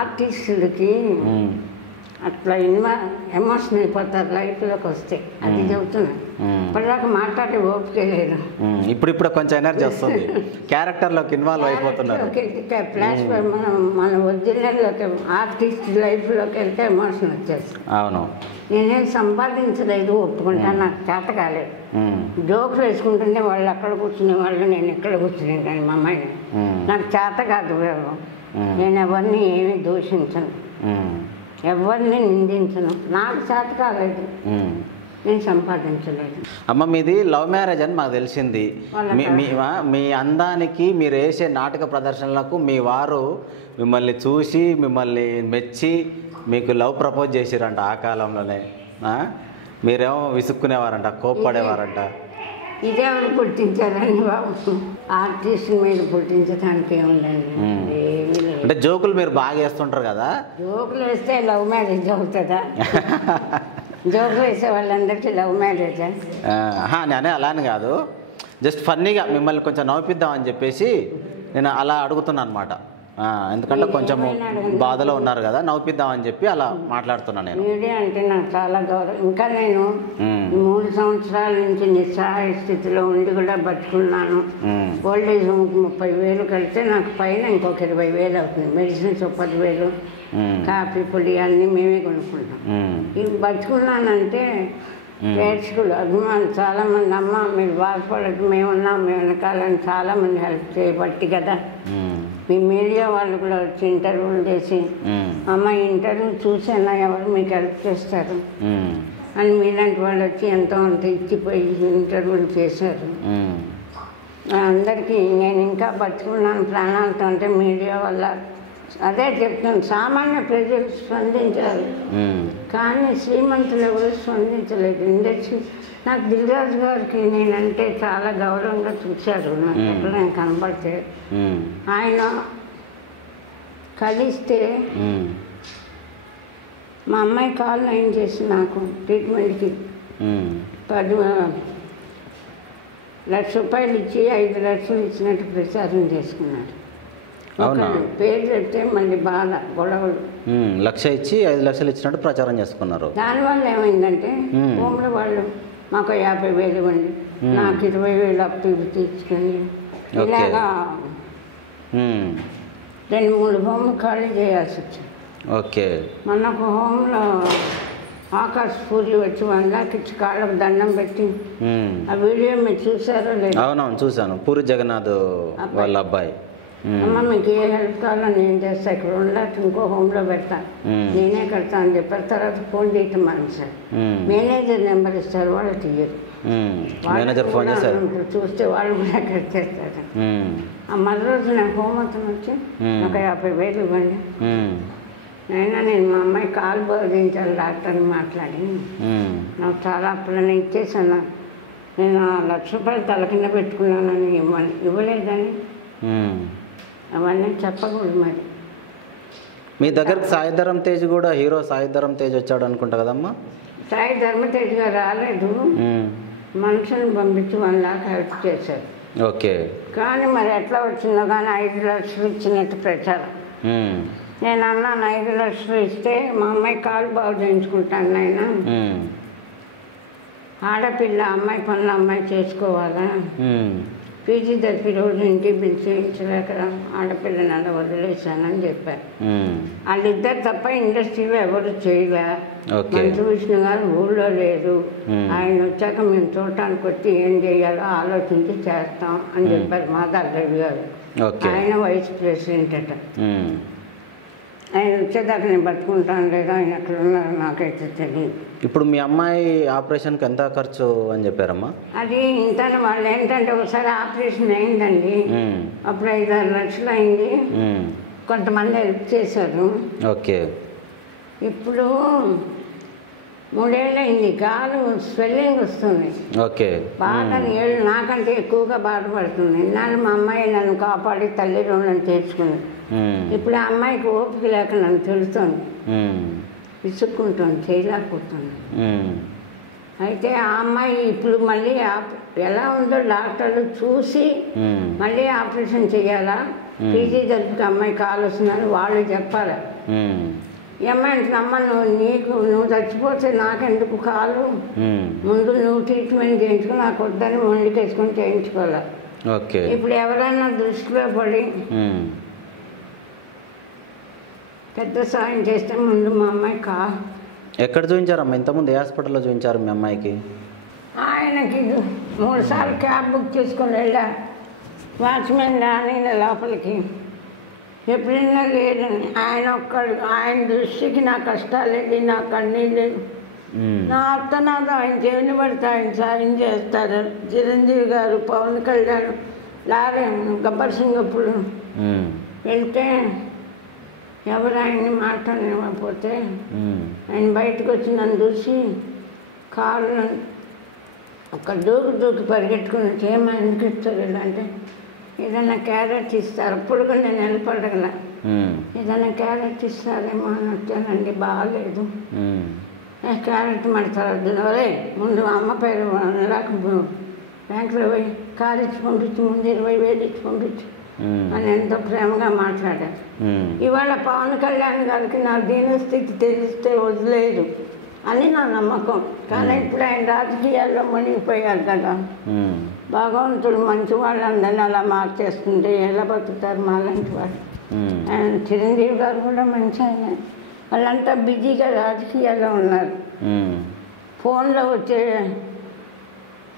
ఆర్టిస్టులకి అట్లా ఎమోషన్ అయిపోతారు లైఫ్లోకి వస్తే, అది చెబుతున్నా. ఇప్పటిదాకా మాట్లాడే ఓపిక లేదు. ఇప్పుడు కొంచెం ఎనర్జీ వస్తుంది, క్యారెక్టర్లోకి ఇన్వాల్వ్ అయిపోతున్నారు. ఫ్లాష్ మన ఒరిజినల్లోకి ఆర్టిస్ట్ లైఫ్లోకి వెళ్తే ఎమోషన్ వచ్చేస్తుంది. అవును, నేనేం సంపాదించలేదు, ఒప్పుకుంటాను, నాకు చేత కాలేదు. జోకులు వేసుకుంటుంటే వాళ్ళు అక్కడ కూర్చునే వాళ్ళు, నేను ఇక్కడ కూర్చునే కానీ మా అమ్మాయిని. నాకు చేత కాదు, నేను ఎవరిని ఏమీ దూషించను, ఎవరిని నిందించను, నాకు చేత కాలేదు, నేను సంపాదించలేదు. అమ్మ మీది లవ్ మ్యారేజ్ అని మాకు తెలిసింది. మీ అందానికి మీరు వేసే నాటక ప్రదర్శనలకు మీ వారు మిమ్మల్ని చూసి మిమ్మల్ని మెచ్చి మీకు లవ్ ప్రపోజ్ చేసిరంట ఆ కాలంలోనే. మీరేమో విసుక్కునేవారంట, కోప్పడేవారంట. ఇదేమని పుట్టించారని బాబు, ఆర్టిస్ట్ మీద పుట్టించడానికి ఏముందండి, ఏమీ లేదు. అంటే జోకులు మీరు బాగా వేస్తుంటారు కదా. జోకులు వేస్తే లవ్ మ్యారేజ్ అవుతుందా? జోకులు వేసే వాళ్ళందరికీ లవ్ మ్యారేజ్ నేనే అలాని కాదు, జస్ట్ ఫన్నీగా మిమ్మల్ని కొంచెం నవ్విద్దామని చెప్పేసి నేను అలా అడుగుతున్నాను అనమాట. ఎందుకంటే కొంచెం బాధలో ఉన్నారు కదా, నవ్విద్దామని చెప్పి అలా మాట్లాడుతున్నాను నేను. మీడియా అంటే నాకు చాలా గౌరవం. ఇంకా నేను 3 సంవత్సరాల నుంచి నిస్సహాయ స్థితిలో ఉండి కూడా బతుకున్నాను. ఓల్డేజ్ హోమ్కి 30,000 కలిస్తే నాకు పైన ఇంకొక 20,000 అవుతుంది. మెడిసిన్స్ 10,000, కాఫీ పొడి అన్నీ మేమే కొనుక్కుంటాం. ఇది బతుకున్నానంటే ప్రేక్షకులు, అభిమానులు చాలామంది, అమ్మ మీరు బాధపడద్దు, మేమున్నాం, మేము వెనకాలని చాలామంది హెల్ప్ చేయబట్టి కదా. మీ మీడియా వాళ్ళు కూడా వచ్చి ఇంటర్వ్యూలు చేసి, అమ్మ ఇంటర్వ్యూ చూసానా, ఎవరు మీకు హెల్ప్ చేస్తారు అని మీలాంటి వాళ్ళు వచ్చి ఎంతో అంత ఇచ్చిపోయి ఇంటర్వ్యూలు చేశారు. అందరికీ నేను ఇంకా బతుకున్నాను ప్రాణాలతో అంటే మీడియా వల్ల. అదే చెప్తాను, సామాన్య ప్రజలు స్పందించారు కానీ శ్రీమంతులు ఎవరు స్పందించలేదు. ఇండస్ట్రీ నాకు దిల్ రాజు గారికి నేనంటే చాలా గౌరవంగా చూశారు. నాకు ఎప్పుడైనా కనబడితే ఆయన కలిస్తే మా అమ్మాయి కాల్ నయం చేసి నాకు ట్రీట్మెంట్కి 10 లక్ష రూపాయలు ఇచ్చి 5 లక్షలు ఇచ్చినట్టు ప్రచారం చేసుకున్నాడు. పేరు చెప్తే మళ్ళీ బాగా గొడవలు. 1 లక్ష ఇచ్చి 5 లక్షలు ఇచ్చినట్టు ప్రచారం చేసుకున్నారు. దానివల్ల ఏమైందంటే హోమ్లో వాళ్ళు మాకు 50,000 ఇవ్వండి, నాకు 20,000 అప్పు తీర్చుకోండి, ఇలాగా 2-3 హోమ్లు ఖాళీ చేయాల్సి వచ్చింది. ఓకే, మొన్న ఒక హోమ్లో ఆకాశ్ పూరి వచ్చి 1 లక్ష ఇచ్చి కాళ్ళకు దండం పెట్టి, ఆ వీడియో మీరు చూసారో లేదు? అవునవును చూసాను, పూరి జగన్నాథ్ వాళ్ళ అబ్బాయి. అమ్మ మీకు ఏ హెల్ప్ కావాలో నేను చేస్తా, ఇక్కడ 1 లక్ష ఇంకో హోమ్లో పెడతాను, నేనే కడతాను అని చెప్పారు. తర్వాత ఫోన్ చేయటం మానేశారు. మేనేజర్ నెంబర్ ఇస్తారు, వాళ్ళు తీయరు. మేనేజర్ ఫోన్ చేశారు, చూస్తే వాళ్ళు కూడా కట్టేస్తారు. ఆ మరో రోజు నాకు హోమ్ అతను వచ్చి ఒక 50,000 ఇవ్వండి, నేను మా అమ్మాయి కాలు బోధించాలి డాక్టర్ని మాట్లాడి, నాకు చాలా అప్పులని ఇచ్చేసాను, నేను 1 లక్ష రూపాయలు తల కింద పెట్టుకున్నానని ఇవ్వలేదని అవన్నీ చెప్పకూడదు. మరి మీ దగ్గరకు సాయిధరం తేజ్ కూడా, హీరో సాయిధరం తేజ్ వచ్చాడు అనుకుంటా కదమ్మా? సాయి ధర్మతేజ్ గారు రాలేదు, మనుషులను పంపించి 1 లక్ష హెల్ప్ చేశారు. ఓకే, కానీ మరి ఎట్లా వచ్చిందో కానీ 5 లక్షలు ఇచ్చినట్టు ప్రచారం. నేను అన్నాను 5 లక్షలు ఇస్తే మా అమ్మాయి కాలు బాగు చేయించుకుంటాను నాయన, ఆడపిల్ల అమ్మాయి పనులు అమ్మాయి చేసుకోవాలా, ఫిజియోథెరపీ రోజు ఇంటికి పిలిచి చేయించలేక ఆడపిల్లని అలా వదిలేశానని చెప్పారు. వాళ్ళిద్దరు తప్ప ఇండస్ట్రీలో ఎవరు చేయలే. మంచు విష్ణు గారు ఊళ్ళో లేరు, ఆయన వచ్చాక మేము చూడటానికి వచ్చి ఏం చేయాలో ఆలోచించి చేస్తాం అని చెప్పారు మాధవ్ గారు. ఆయన వైస్ ప్రెసిడెంట్ అట. ఆయన వచ్చేదాకా నేను పట్టుకుంటాను లేదా, ఆయన ఎక్కడ ఉన్నారు నాకైతే తెలియదు. ఇప్పుడు మీ అమ్మాయి ఆపరేషన్కి ఎంత ఖర్చు అని చెప్పారమ్మా? అది ఇంత వాళ్ళు ఏంటంటే ఒకసారి ఆపరేషన్ అయిందండి, అప్పుడు 5-6 లక్షలు అయింది, కొంతమంది హెల్ప్ చేశారు. ఓకే, ఇప్పుడు 3 ఏళ్ళు అయింది, కాలు స్వెల్లింగ్ వస్తుంది. ఓకే, బాగా ఏళ్ళు నాకంటే ఎక్కువగా బాధపడుతుంది. ఇన్నాళ్ళు మా అమ్మాయి నన్ను కాపాడి తల్లి రుణం తీర్చుకుంది. ఇప్పుడు ఆ అమ్మాయికి ఓపిక లేక నన్ను తెలుస్తుంది, విసుక్కుంటుంది, చేయలేకపోతుంది. అయితే ఆ అమ్మాయి ఇప్పుడు మళ్ళీ ఎలా ఉందో డాక్టర్లు చూసి మళ్ళీ ఆపరేషన్ చేయాలా, ఫిజియోథెరపీకి అమ్మాయి కాలు వస్తుందని వాళ్ళు చెప్పాలి. ఈ అమ్మాయి అమ్మ నువ్వు చచ్చిపోతే నాకెందుకు కాలు, ముందు నువ్వు ట్రీట్మెంట్ చేయించుకుని నాకు వద్దని మొండికి వేసుకొని చేయించుకోవాలి. ఓకే. ఇప్పుడు ఎవరైనా దృష్టిలో పడి పెద్ద సాయం చేస్తే ముందు మా అమ్మాయి ఎక్కడ చూపించారమ్మా? ఇంతకుముందు ఏ హాస్పిటల్లో చూపించారు మీ అమ్మాయికి? ఆయనకి 3 సార్లు క్యాబ్ బుక్ చేసుకొని వెళ్ళా, వాచ్మెన్ రాని లోపలికి, ఎప్పుడైనా లేదని. ఆయన ఒక్కడు, ఆయన దృష్టికి నా కష్టాలేది, నా కన్నీళ్ళు, నా అర్థనాథం ఆయన చెవిని పడితే ఆయన సాయం చేస్తారు. చిరంజీవి గారు, పవన్ కళ్యాణ్, లారీ గబ్బర్ సింగ్ అప్పుడు వెళ్తే ఎవరు ఆయన్ని మాట్లాడలేకపోతే ఆయన బయటకు వచ్చి నన్ను చూసి కాళ్ళు ఒక దూకి పరిగెట్టుకుని ఏమైనా ఇస్తారు అంటే ఏదైనా క్యారెట్ ఇస్తారు. అప్పుడు కూడా నేను నిలబడగల, ఏదైనా క్యారెట్ ఇస్తారేమో అని వచ్చానండి, బాగాలేదు. క్యారెట్ మడతారు ఒరే ముందు అమ్మ పేరు బ్యాంకులో పోయి కారు ఇచ్చి పంపించి ముందు 20,000 ఇచ్చి పంపించి అని ఎంతో ప్రేమగా మాట్లాడారు. ఇవాళ పవన్ కళ్యాణ్ గారికి నా దీనస్థితి తెలిస్తే వదిలేదు అని నా నమ్మకం. కానీ ఇప్పుడు ఆయన రాజకీయాల్లో మునిగిపోయారు కదా, భగవంతుడు మంచి వాళ్ళందరినీ అలా మార్చేస్తుంటే ఎలా బతుకుతారు మాలాంటి వాళ్ళు. ఆయన చిరంజీవి గారు కూడా మంచి ఆయన, వాళ్ళంతా బిజీగా రాజకీయాల్లో ఉన్నారు. ఫోన్లో వచ్చే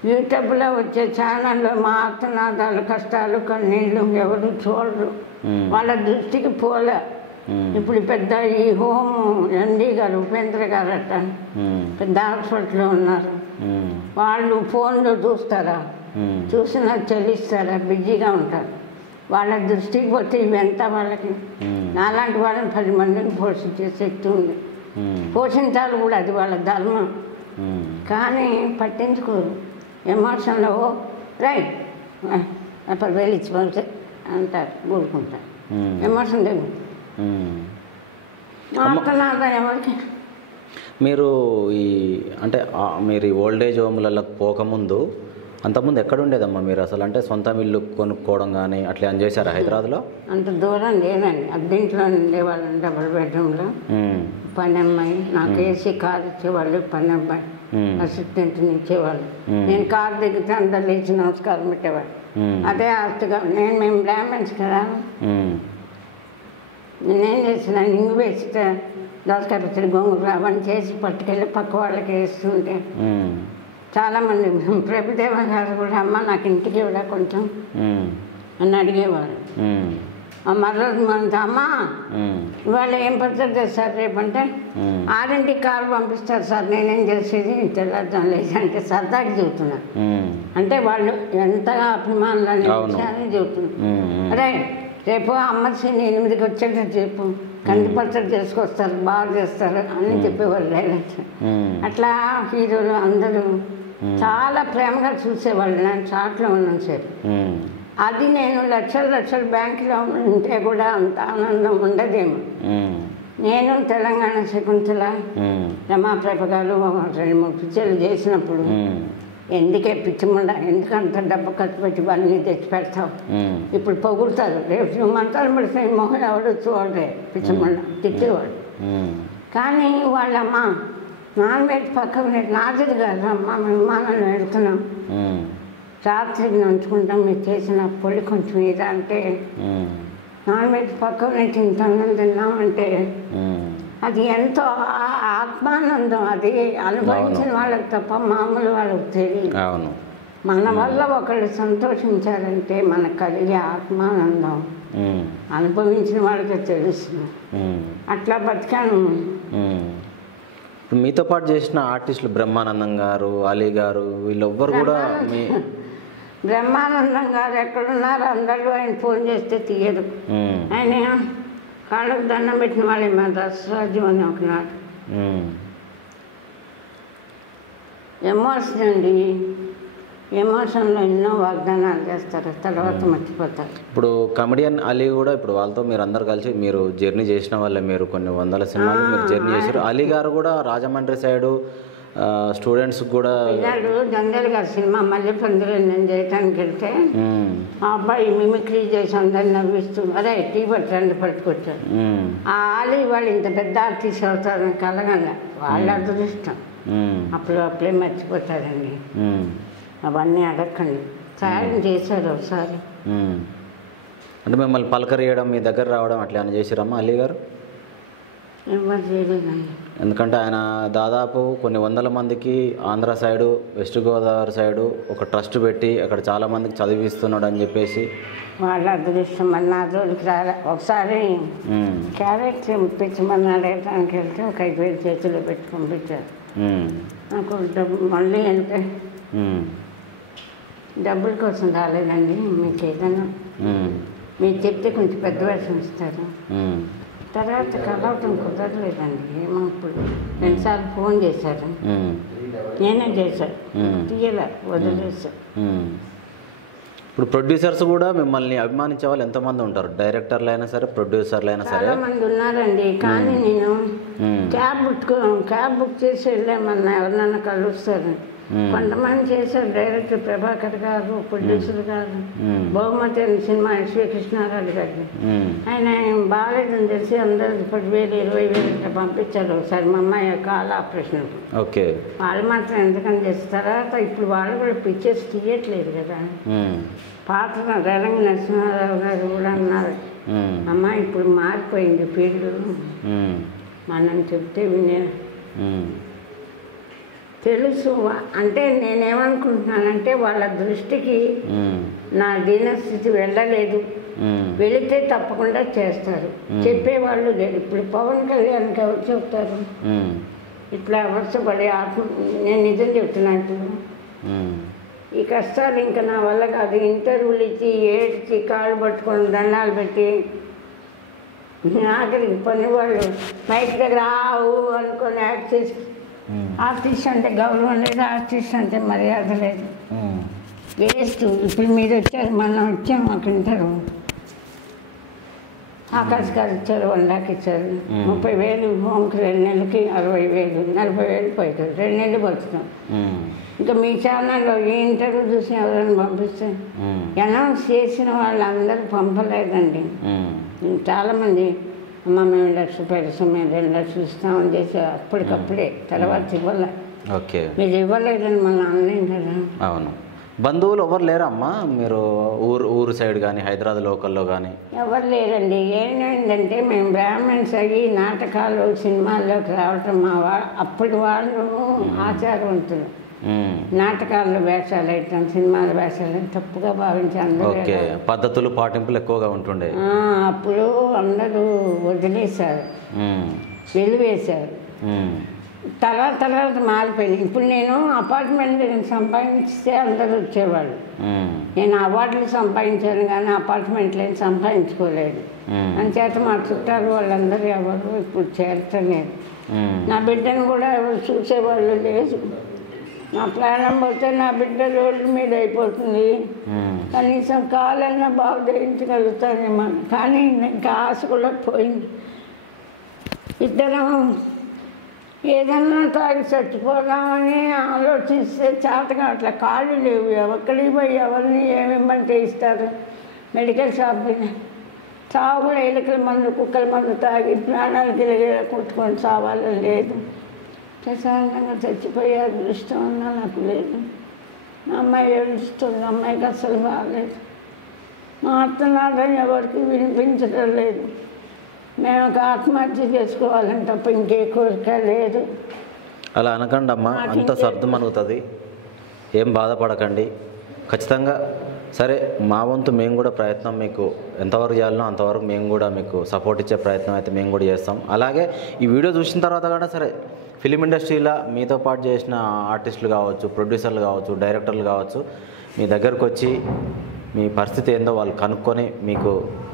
యూట్యూబ్లో వచ్చే ఛానల్లో మా ఆర్తనాదాలు, కష్టాలు, కన్నీళ్ళు ఎవరు చూడరు, వాళ్ళ దృష్టికి పోలే. ఇప్పుడు పెద్ద ఈ హోము ఎండి గారు, ఉపేంద్ర గారు అట్ట పెద్ద హాస్పిటల్లో ఉన్నారు. వాళ్ళు ఫోన్లో చూస్తారా, చూసినా చెల్లిస్తారా, బిజీగా ఉంటారు. వాళ్ళ దృష్టికి పోతే ఇవంతా వాళ్ళకి నాలాంటి వాళ్ళని 10 మందిని పోషించే శక్తి ఉంది. పోషించాలి కూడా, అది వాళ్ళ ధర్మం. కానీ పట్టించుకోరు. ఎమోషన్లో రైట్ అప్పుడు వెళ్ళిచ్చి పంపితే అంటారు, ఊరుకుంటారు. ఎమోషన్ దగ్గర మాట్లాడదా ఎవరికి. మీరు ఈ అంటే మీరు ఈ ఓల్డేజ్ హోమ్లలో పోకముందు అంతకుముందు ఎక్కడ ఉండేదమ్మా మీరు అసలు? అంటే సొంత ఇల్లు కొనుక్కోవడం కానీ అట్లా అని చేశారా హైదరాబాద్లో? అంత దూరం లేదండి, అద్దెంట్లో ఉండేవాళ్ళని, డబుల్ బెడ్రూమ్లో. పని అమ్మాయి నాకు ఏసీ కార్ ఇచ్చేవాళ్ళు, పని అబ్బాయి అసిస్టెంట్ని ఇచ్చేవాళ్ళు. నేను కార్ దిగితే అందరు లేచి నమస్కారం పెట్టేవాళ్ళు. అదే ఆస్తిగా మేము బ్రాహ్మణ్స్ కదా, నేనేం చేసిన ఇంగు వేస్తే దోసకాయ పచ్చడి, గోంగూర అవన్నీ చేసి పట్టుకెళ్ళి పక్క వాళ్ళకి వేస్తుంటే చాలామంది ప్రభుదేవ గారు కూడా అమ్మ నాకు ఇంటికి ఇవ్వడా కొంచెం అని అడిగేవారు. మర్రోజు మనతో అమ్మ ఇవాళ ఏం పచ్చడి చేస్తారు రేపంటే 6ంటికి కారు పంపిస్తారు సార్, నేనేం చేసేది తెల్లార్థం లేదు అంటే సరదాకి చెబుతున్నా. అంటే వాళ్ళు ఎంతగా అభిమానులని విషయాన్ని చెబుతున్నారు. అరే రేపు అమ్మర్సిని 8కి వచ్చేటట్టు చెప్పు, కంది పచ్చడి చేసుకొస్తారు, బాగా చేస్తారు అని చెప్పేవాళ్ళు డైరెక్ట్. అట్లా హీరోలు అందరూ చాలా ప్రేమగా చూసేవాళ్ళు నేను చాట్లో ఉన్నాను సార్. అది నేను లక్షలు బ్యాంకులో ఉంటే కూడా అంత ఆనందం ఉండదేమో. నేను తెలంగాణ శకుంతల, రమాప్రభ గారు 2-3 పిక్చర్లు చేసినప్పుడు ఎందుకే పిచ్చిమండ, ఎందుకంత డబ్బు ఖర్చు పెట్టి ఇవన్నీ తెచ్చి పెడతావు, ఇప్పుడు పొగుడతారు, రేపు నువ్వు మంత్రాలు పెడితే మొహం ఎవడు చూడరే పిచ్చిమండ తిట్టేవాడు. కానీ వాళ్ళమ్మ నాన్ వెజ్ పక్కకు నాజది కాదు అమ్మ, విమానంలో వెళ్తున్నాం, రాత్రికి నంచుకుంటాం, మీరు చేసిన పొడి కొంచెం ఇది అంటే నాన్ వెజ్ పక్కనే తింటాను తిన్నామంటే అది ఎంతో ఆత్మానందం. అది అనుభవించిన వాళ్ళకి తప్ప మామూలు వాళ్ళకి తెలియదు. మన వల్ల ఒకళ్ళు సంతోషించారంటే మనకు కలిగే ఆత్మానందం అనుభవించిన వాళ్ళకి తెలుస్తుంది. అట్లా బతికాను. మీతో పాటు చేసిన ఆర్టిస్టులు బ్రహ్మానందం గారు, అలీ గారు, వీళ్ళెవ్వరు కూడా బ్రహ్మానందం గారు ఎక్కడున్నారు అందరూ ఆయన ఫోన్ చేస్తే తీయరు. ఆయన కాళ్ళకు దండం పెట్టిన వాళ్ళే మన రసరాజ్యం అని ఒకనాడు. ఎమోషన్ అండి, ఎమోషన్లో ఎన్నో వాగ్దానాలు చేస్తారు, తర్వాత మర్చిపోతారు. ఇప్పుడు కమెడియన్ అలీ కూడా ఇప్పుడు వాళ్ళతో మీరు అందరు కలిసి మీరు జర్నీ చేసిన వాళ్ళే, మీరు కొన్ని 100 సినిమాలు మీరు జర్నీ చేశారు. అలీ గారు కూడా రాజమండ్రి సైడు స్టూడెంట్స్ కూడా పిల్లలు జనరల్ గారి సినిమా మళ్ళీ పందులు నేను చేయటానికి వెళ్తే ఆ అబ్బాయి మిమిక్రీ చేసి అందరిని నవ్విస్తూ అరే టీ పట్టండి పట్టుకొచ్చారు. ఆ ఆలి వాళ్ళు ఇంత పెద్ద ఆర్టిస్ట్ అవుతారని కలగల వాళ్ళ అదృష్టం. అప్పుడే మర్చిపోతారండి. అవన్నీ అడగండి. సాయం చేశారు ఒకసారి. అంటే మిమ్మల్ని పలకరియడం మీ దగ్గర రావడం అట్లా ఏమైనా చేసిరమ్మా అలీ గారు? ఎవరు చేయలేదండి. ఎందుకంటే ఆయన దాదాపు కొన్ని వందల మందికి Andhra side west Godavari side ఒక ట్రస్ట్ పెట్టి అక్కడ చాలామందికి చదివిస్తున్నాడు అని చెప్పేసి వాళ్ళ అదృష్టం. మన నా రోజులకి రాలే. ఒకసారి క్యారెట్ తెచ్చమని అడగటానికి వెళ్తే ఒక 5,000 చేతిలో పెట్టి పంపించారు. నాకు మళ్ళీ వెళ్తే డబ్బుల కోసం రాలేదండి, మీకు ఏదైనా మీరు చెప్తే కొంచెం పెద్ద వేషం ఇస్తారు. తర్వాత కలవటం కుదరలేదండి. ఏమో ఇప్పుడు 2 సార్లు ఫోన్ చేశారు, నేనే చేశాను, తీయలే, వదిలేసాను. ఇప్పుడు ప్రొడ్యూసర్స్ కూడా మిమ్మల్ని అభిమానించే వాళ్ళు ఎంతమంది ఉంటారు? డైరెక్టర్లు అయినా సరే, ప్రొడ్యూసర్లు అయినా సరే చాలా మంది ఉన్నారండి. కానీ నేను క్యాబ్ బుక్ చేసి వెళ్ళామన్నా ఎవరినన్నా కలుస్తారు. కొంతమంది చేశారు. డైరెక్టర్ ప్రభాకర్ గారు, ప్రొడ్యూసర్ గారు, బహుమతి అని సినిమా ఎస్వి కృష్ణారావు గారు, ఆయన బాగాలేదని తెలిసి అందరూ 10,000 20,000 పంపించారు. ఒకసారి మా అమ్మాయి కాల్ ఆపరేషన్. ఓకే, వాళ్ళు మాత్రం ఎందుకని చేసిన తర్వాత ఇప్పుడు వాళ్ళు కూడా పిక్చర్స్ తీయట్లేదు కదా. పాత రేలంగి నరసింహారావు గారు కూడా అన్నారు, అమ్మ ఇప్పుడు మారిపోయింది ఫీల్డ్, మనం చెప్తే వినే తెలుసు. అంటే నేనేమనుకుంటున్నానంటే వాళ్ళ దృష్టికి నా దీనస్థితి వెళ్ళలేదు, వెళితే తప్పకుండా చేస్తారు. చెప్పేవాళ్ళు లేదు. ఇప్పుడు పవన్ కళ్యాణ్కి ఎవరు చెప్తారు? ఇట్లా అవసరపడే ఆత్మ. నేను నిజం చెప్తున్నాను. ఇప్పుడు ఈ కష్టాలు ఇంకా నా వల్ల కాదు. ఇంటర్వ్యూలు ఇచ్చి ఏడ్చి కాళ్ళు పట్టుకొని దండాలు పెట్టి ఆఖరికి పని వాళ్ళు మైక్ దగ్గర ఆవు అనుకొని యాక్ట్ చేసి, ఆర్టిస్ట్ అంటే గౌరవం లేదు, ఆర్టిస్ట్ అంటే మర్యాద లేదు, వేస్ట్. ఇప్పుడు మీరు వచ్చారు, మనం వచ్చాము, మాకు ఇంటారు. ఆకాశ్ గారు ఇచ్చారు, 1 lakh ఇచ్చారు, 30,000 హోమ్కి 2 నెలలకి 60,000, 40,000 పోతారు. 2 నెలలు బతుకుతాం. ఇంకా మీ ఛానల్లో ఏ ఇంటర్వ్యూ చూసి ఎవరైనా పంపిస్తే అనౌన్స్ చేసిన వాళ్ళందరూ పంపలేదండి. చాలామంది అమ్మ మేము 1 లక్ష రూపాయలు ఇస్తాం, మేము 2 లక్షలు ఇస్తామని చేసి అప్పటికప్పుడే, తర్వాత ఇవ్వలే. ఓకే, మీరు ఇవ్వలేదని మన అనలేం కదా. అవును. బంధువులు ఎవరు లేరమ్మా మీరు ఊరు సైడ్ కానీ హైదరాబాద్ లోకల్లో కానీ? ఎవరు లేరండి. ఏమైందంటే మేము బ్రాహ్మణ్స్ అయ్యి నాటకాలు సినిమాల్లోకి రావటం అప్పటి వాళ్ళు ఆచారవంతులు. నాటకాల్లో వేషాలు వేయటం, సినిమాల వేషాలు తప్పుగా భావించి అందరూ పద్ధతులు పాటింపులు ఎక్కువగా ఉంటుండే. అప్పుడు అందరూ వదిలేశారు, వెలివేశారు. తర్వాత మారిపోయింది. ఇప్పుడు నేను అపార్ట్మెంట్ సంపాదించితే అందరూ వచ్చేవాళ్ళు. నేను అవార్డులు సంపాదించాను కానీ అపార్ట్మెంట్లు ఏం సంపాదించుకోలేదు. అంచేత మా చుట్టాలు వాళ్ళందరూ ఎవరు ఇప్పుడు చేరటలేదు. నా బిడ్డను కూడా ఎవరు చూసేవాళ్ళు లేదు. నా ప్రాణం పోతే నా బిడ్డ రోడ్ల మీద అయిపోతుంది, కనీసం కాలన్నా బాగు చేయించగలుగుతానేమో. కానీ ఇంకా ఆశ కూడా పోయింది. ఇద్దరం ఏదన్నా తాగి చచ్చిపోదామని ఆలోచిస్తే చేతగా అట్లా కాళ్ళు లేవు. ఎక్కడికి పోయి ఎవరిని ఏమేమంటే ఇస్తారు? మెడికల్ షాప్ చావు కూడా ఎలుకల మందు, కుక్కల మందు తాగి ప్రాణాలకి కొట్టుకొని చావాలని లేదు. ప్రశాంతంగా చచ్చిపోయే అదృష్టం ఉన్నా నాకు లేదు. మా అమ్మాయి ఏడుస్తుంది, అమ్మాయికి అసలు బాగాలేదు. మా అత్తనాదని ఎవరికి వినిపించడం లేదు. మేము ఒక ఆత్మహత్య చేసుకోవాలని తప్ప ఇంకే కోరిక లేదు. అలా అనకండి అమ్మా, అంత సర్దుమనుగుతుంది, ఏం బాధపడకండి. ఖచ్చితంగా సరే, మా వంతు మేము కూడా ప్రయత్నం మీకు ఎంతవరకు చేయాలనో అంతవరకు మేము కూడా మీకు సపోర్ట్ ఇచ్చే ప్రయత్నం అయితే మేము కూడా చేస్తాం. అలాగే ఈ వీడియో చూసిన తర్వాత కూడా సరే, ఫిలిం ఇండస్ట్రీలో మీతో పాటు చేసిన ఆర్టిస్టులు కావచ్చు, ప్రొడ్యూసర్లు కావచ్చు, డైరెక్టర్లు కావచ్చు, మీ దగ్గరకు వచ్చి మీ పరిస్థితి ఏందో వాళ్ళు కనుక్కొని మీకు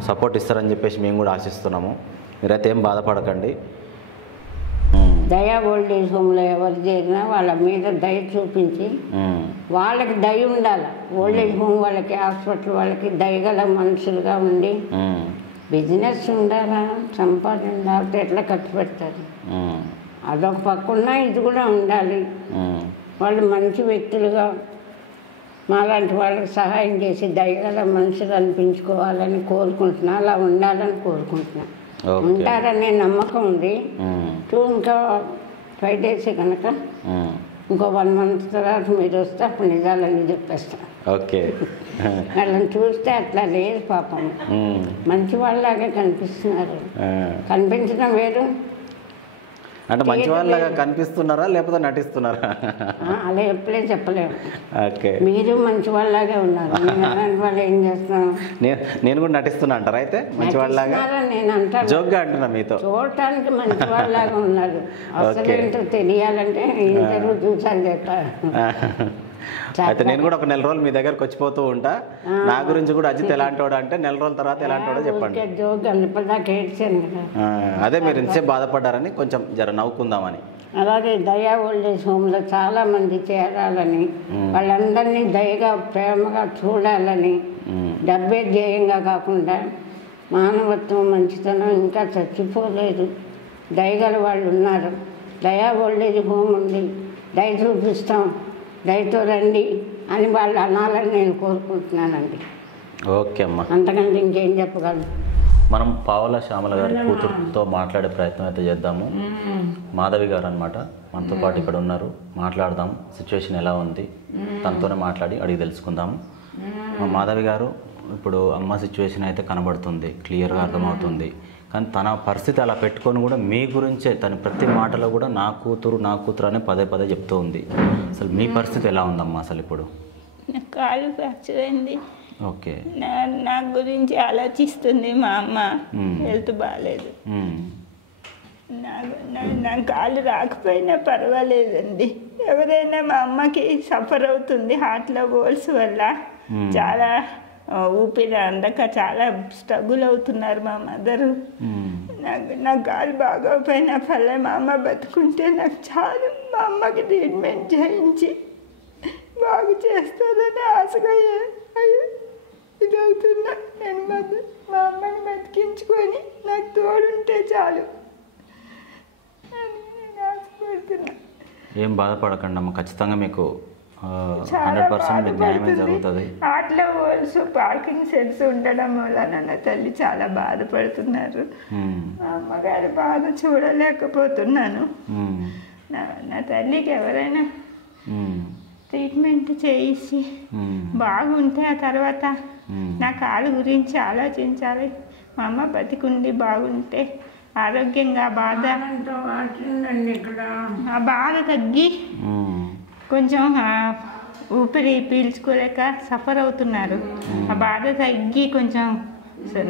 సపోర్ట్ ఇస్తారని చెప్పేసి మేము కూడా ఆశిస్తున్నాము. మీరైతే ఏం బాధపడకండి. దయా ఓల్డేజ్ హోమ్లో ఎవరు చేరినా వాళ్ళ మీద దయ చూపించి వాళ్ళకి దయ ఉండాలి. ఓల్డేజ్ హోమ్ వాళ్ళకి, హాస్పిటల్ వాళ్ళకి దయగల మనుషులుగా ఉండి బిజినెస్ ఉండాలా, సంపాదన లేకపోతే ఎట్లా ఖర్చు పెడతారు? అదొక పక్కన ఇది కూడా ఉండాలి. వాళ్ళు మంచి వ్యక్తులుగా మాలాంటి వాళ్ళకి సహాయం చేసి దయగల మనుషులు అనిపించుకోవాలని కోరుకుంటున్నా, అలా ఉండాలని కోరుకుంటున్నా. ఉంటారనే నమ్మకం ఉంది. ఇంకా 5 days కనుక ఇంకో 1 month తర్వాత మీరు వస్తే అప్పుడు నిజాలన్నీ చెప్పేస్తాను. ఓకే. వాళ్ళని చూస్తే అట్లా లేదు పాపం, మంచి వాళ్ళలాగే కనిపిస్తున్నారు. కనిపించడం వేరు, అంటే మంచి వాళ్ళగా కనిపిస్తున్నారా లేకపోతే నటిస్తున్నారా? అలా ఎప్పుడే చెప్పలేము. ఓకే, మీరు మంచి వాళ్ళలాగే ఉన్నారు. అలాంటి వాళ్ళు ఏం చేస్తున్నాను, నేను కూడా నటిస్తున్నా అంటారా? అయితే మంచి వాళ్ళలాగా నేను అంటాను, జోక్గా అంటున్నా మీతో. చూడటానికి మంచి వాళ్ళలాగా ఉన్నారు. అసలు ఏంటో తెలియాలంటే ఇంటర్వ్యూ చూసాను చెప్పారు. అయితే నేను కూడా ఒక 4 రోజులు మీ దగ్గరకు వచ్చిపోతూ ఉంటా. నా గురించి కూడా అజిత్ ఎలాంటి వాడు అంటే 4 రోజుల తర్వాత ఎలాంటి వాడో చెప్పండి. అదే మీరు ఇంతసేపు బాధపడ్డారని కొంచెం జర నవ్వుకుందామని. అలాగే దయా ఓల్డేజ్ హోమ్లో చాలామంది చేరాలని, వాళ్ళందరినీ దయగా ప్రేమగా చూడాలని, డబ్బే ధ్యేయంగా కాకుండా మానవత్వం మంచితనం ఇంకా చచ్చిపోలేదు, దయగల వాళ్ళు ఉన్నారు. దయా ఓల్డేజ్ హోమ్ ఉంది, దయ చూపిస్తాం, దయతో రండి అని వాళ్ళు అనాలని నేను కోరుకుంటున్నానండి. ఓకే అమ్మా, అంతకంటే ఇంకేం చెప్పగలను. మనం పావల శ్యామల గారి కూతురుతో మాట్లాడే ప్రయత్నం అయితే చేద్దాము. మాధవి గారు అనమాట మనతో పాటు ఇక్కడ ఉన్నారు, మాట్లాడదాం. సిచ్యువేషన్ ఎలా ఉంది తనతోనే మాట్లాడి అడిగి తెలుసుకుందాము. మాధవి గారు, ఇప్పుడు అమ్మ సిచ్యువేషన్ అయితే కనబడుతుంది, క్లియర్గా అర్థమవుతుంది. కానీ తన పరిస్థితి అలా పెట్టుకొని కూడా మీ గురించే తన ప్రతి మాటలో కూడా నా కూతురు అని పదే చెప్తూ ఉంది. అసలు మీ పరిస్థితి ఎలా ఉందమ్మా అసలు ఇప్పుడు? నాకు కాలు ఫ్రాక్చర్ అయింది. ఓకే, నా గురించి ఆలోచిస్తుంది మా అమ్మ. హెల్త్ బాగాలేదు. నా కాలు రాకపోయినా పర్వాలేదండి. ఎవరైనా మా అమ్మకి సఫర్ అవుతుంది హార్ట్లో హోల్స్ వల్ల, చాలా ఊపిరి అందక చాలా స్ట్రగుల్ అవుతున్నారు మా మదరు. నా కాలు బాగోపోయినా పర్లే, మా అమ్మ బతుకుంటే నాకు చాలు. మా అమ్మకి ట్రీట్మెంట్ చేయించి బాగు చేస్తారని ఆశగా ఇదవుతున్నా. నేను మా అమ్మని బతికించుకొని నాకు తోడుంటే చాలు అని నేను ఆశపడుతున్నా. ఏం బాధపడకండి అమ్మ, ఖచ్చితంగా మీకు 100% న్యాయమే జరుగుతుంది. ఆటలో హోల్స్, పార్కింగ్ సెట్స్ ఉండడం వల్ల నా తల్లి చాలా బాధపడుతున్నారు. మా అమ్మగారి బాధ చూడలేకపోతున్నాను. నా తల్లికి ఎవరైనా ట్రీట్మెంట్ చేసి బాగుంటే ఆ తర్వాత నా కాలు గురించి ఆలోచించాలి. మా అమ్మ బతికుండి బాగుంటే ఆరోగ్యంగా ఆ బాధ తగ్గి కొంచెం ఊపిరి పీల్చుకోలేక సఫర్ అవుతున్నారు. ఆ బాధ తగ్గి కొంచెం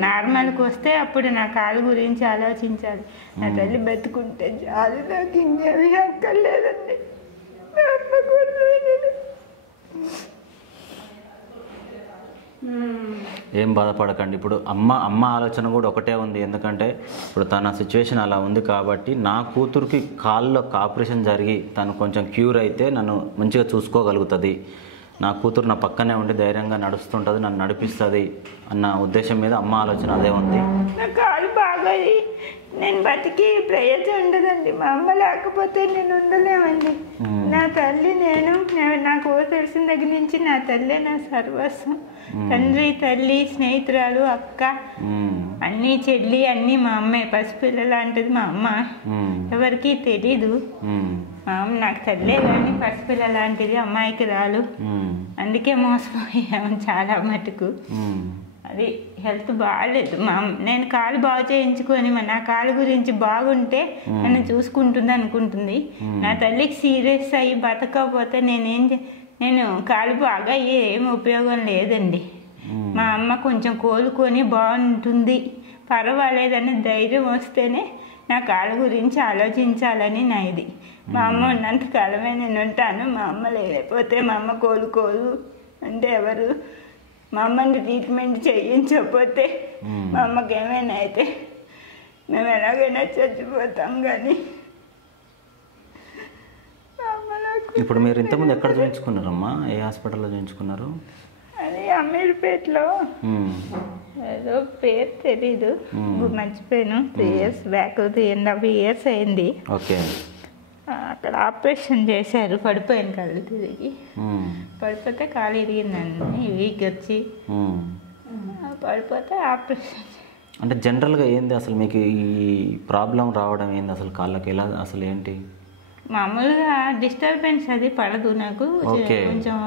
నార్మల్కి వస్తే అప్పుడు నా కాలు గురించి ఆలోచించాలి. నా తల్లి బతుకుంటే చాలు, నాకు ఇంకేమీ అక్కర్లేదండి. ఏం బాధపడకండి. ఇప్పుడు అమ్మ ఆలోచన కూడా ఒకటే ఉంది. ఎందుకంటే ఇప్పుడు తన సిచ్యువేషన్ అలా ఉంది కాబట్టి నా కూతురికి కాళ్ళలో ఆపరేషన్ జరిగి తను కొంచెం క్యూర్ అయితే నన్ను మంచిగా చూసుకోగలుగుతుంది, నా కూతురు నా పక్కనే ఉండి ధైర్యంగా నడుస్తుంటుంది, నన్ను నడిపిస్తుంది అన్న ఉద్దేశం మీద అమ్మ ఆలోచన అదే ఉంది. నా కాలు బాగోయి నేను బతికి ప్రయోజనం ఉండదండి. మా అమ్మ లేకపోతే నేను ఉండలేమండి. నా తల్లి నాకు తెలిసిన దగ్గర నుంచి నా తల్లే నా సర్వస్వం. తండ్రి, తల్లి, స్నేహితురాలు, అక్క, అన్నీ చెల్లి అన్నీ మా అమ్మే. పసిపిల్ల లాంటిది మా అమ్మ, ఎవరికి తెలీదు. మా అమ్మ నాకు తల్లే కానీ పసిపిల్ల లాంటిది, అమ్మాయికి రాలు. అందుకే మోసపోయాము చాలా మటుకు. అది హెల్త్ బాగాలేదు. నేను కాలు బాగు చేయించుకొని నా కాలు గురించి బాగుంటే నన్ను చూసుకుంటుంది అనుకుంటుంది. నా తల్లికి సీరియస్ అయ్యి బతకపోతే నేను కాలు బాగా ఏం ఉపయోగం లేదండి. మా అమ్మ కొంచెం కోలుకొని బాగుంటుంది, పర్వాలేదని ధైర్యం వస్తేనే నా కాలు గురించి ఆలోచించాలని నా ఇది. మా అమ్మ ఉన్నంతకాలమే నేను ఉంటాను. మా అమ్మ లేకపోతే మా అమ్మ కోలుకోదు అంటే ఎవరు మా అమ్మని ట్రీట్మెంట్ చేయించకపోతే మా అమ్మకి ఏమైనా అయితే మేము ఎలాగైనా చచ్చిపోతాం. కానీ ఇప్పుడు మీరు ఇంతకుముందు ఎక్కడ చూపించుకున్నారమ్మా? ఏ హాస్పిటల్లో చూపించుకున్నారు? అది అమీర్పేటలో, ఏదో పేరు తెలీదు, మర్చిపోయాను. 3 years బ్యాక్, 3.5 years అయింది. ఓకే. అక్కడ ఆపరేషన్ చేశారు, పడిపోయాను కళ్ళు తిరిగి. పడిపోతే కాలు ఇరిగిందండి, వీక్ వచ్చి పడిపోతే ఆపరేషన్. అంటే జనరల్గా ఏంది అసలు మీకు ఈ ప్రాబ్లం రావడం ఏంది అసలు కాళ్ళకి ఎలా అసలు ఏంటి? మామూలుగా డిస్టర్బెన్స్ అది పడదు నాకు. కొంచెం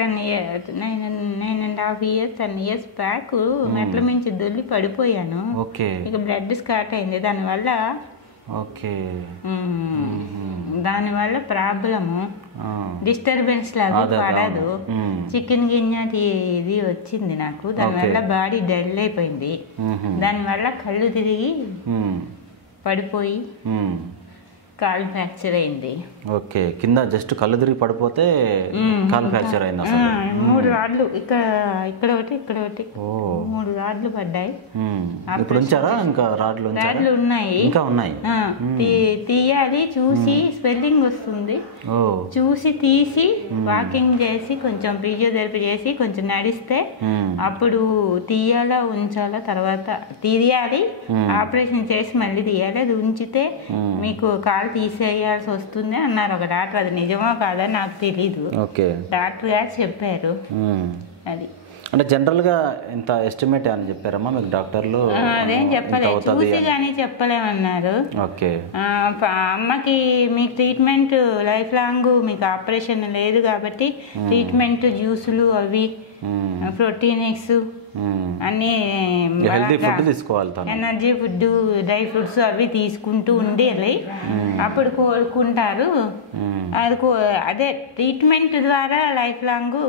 9.5 years 10 years బ్యాక్ మెట్ల మించి దొల్లి పడిపోయాను. ఇక బ్లడ్ స్టార్ట్ అయింది, దానివల్ల ప్రాబ్లము డిస్టర్బెన్స్ లాగా పడదు. చికెన్ గిన్నె ఇది వచ్చింది నాకు, దానివల్ల బాడీ డల్ అయిపోయింది. దానివల్ల కళ్ళు తిరిగి పడిపోయి కాలు ఫ్రాక్చర్ అయింది. ఓకే, కింద జస్ట్ కళ్ళు తిరిగి పడిపోతే కాలు ఫ్రాక్చర్ అయింది. 3 రాడ్లు ఇక్కడ ఒకటి 3 రాడ్లు పడ్డాయి. ఇప్పుడు ఉంచారా? ఇంకా రాడ్లు ఉన్నాయి, ఇంకా ఉన్నాయి. తీయాలి, చూసి స్వెల్లింగ్ వస్తుంది, చూసి తీసి వాకింగ్ చేసి కొంచెం ఫిజియోథెరపీ చేసి కొంచెం నడిస్తే అప్పుడు తీయాలా ఉంచాలా, తర్వాత తీయాలి, ఆపరేషన్ చేసి మళ్ళీ తీయాలి. అది ఉంచితే మీకు కాలు తీసేయాల్సి వస్తుంది అన్నారు ఒక డాక్టర్. అది నిజమో కాదా నాకు తెలీదు, డాక్టర్ గారు చెప్పారు. అది అంటే జనరల్గా ఇంత ఎస్టిమేట్ అని చెప్పారమ్మా మీకు డాక్టర్లు? అదేం చెప్పలేదు, చూసి కానీ చెప్పలేమన్నారు. అమ్మకి మీకు ట్రీట్మెంట్ లైఫ్ లాంగ్, మీకు ఆపరేషన్ లేదు కాబట్టి ట్రీట్మెంట్ జ్యూసులు అవి ప్రోటీనిక్స్ అన్నీ హెల్తీ ఫుడ్ తీసుకోవాలి, ఎనర్జీ ఫుడ్ డ్రై ఫ్రూట్స్ అవి తీసుకుంటూ ఉండేది. అప్పుడు కోలుకుంటారు. అదే ట్రీట్మెంట్ ద్వారా లైఫ్ లాంగ్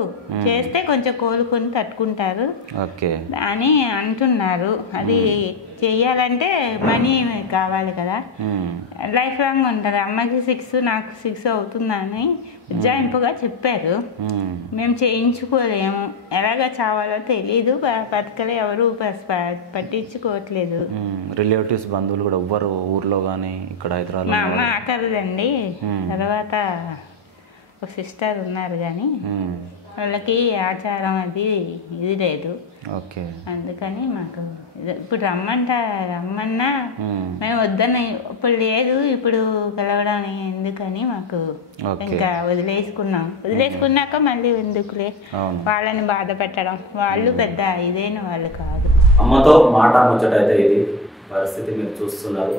చేస్తే కొంచెం కోలుకొని తట్టుకుంటారు అని అంటున్నారు. అది చెయ్యాలంటే మనీ కావాలి కదా, లైఫ్ లాంగ్ ఉంటారు. అమ్మకి 6 నాకు 6 అవుతుందని ఉజ్జాయింపుగా చెప్పారు. మేము చేయించుకోలేము, ఎలాగ చావాలో తెలీదు, బతకలే, ఎవరు పట్టించుకోవట్లేదు. రిలేటివ్స్ బంధువులు కూడా ఎవ్వరు ఊర్లో కానీ ఇక్కడ హైదరాబాద్? మా అమ్మ ఆకలిదండి, తర్వాత ఒక సిస్టర్ ఉన్నారు కానీ వాళ్ళకి ఆచారం అది ఇది లేదు. అందుకని మాకు ఇప్పుడు రమ్మన్నా మేము వద్దని, ఇప్పుడు లేదు, ఇప్పుడు కలవడం ఎందుకని మాకు ఇంకా వదిలేసుకున్నాక మళ్ళీ ఎందుకులే వాళ్ళని బాధ పెట్టడం, వాళ్ళు పెద్ద ఇదేని వాళ్ళు కాదు. అమ్మతో మాట ముచ్చటైతే ఇది పరిస్థితి మీరు చూస్తున్నారు.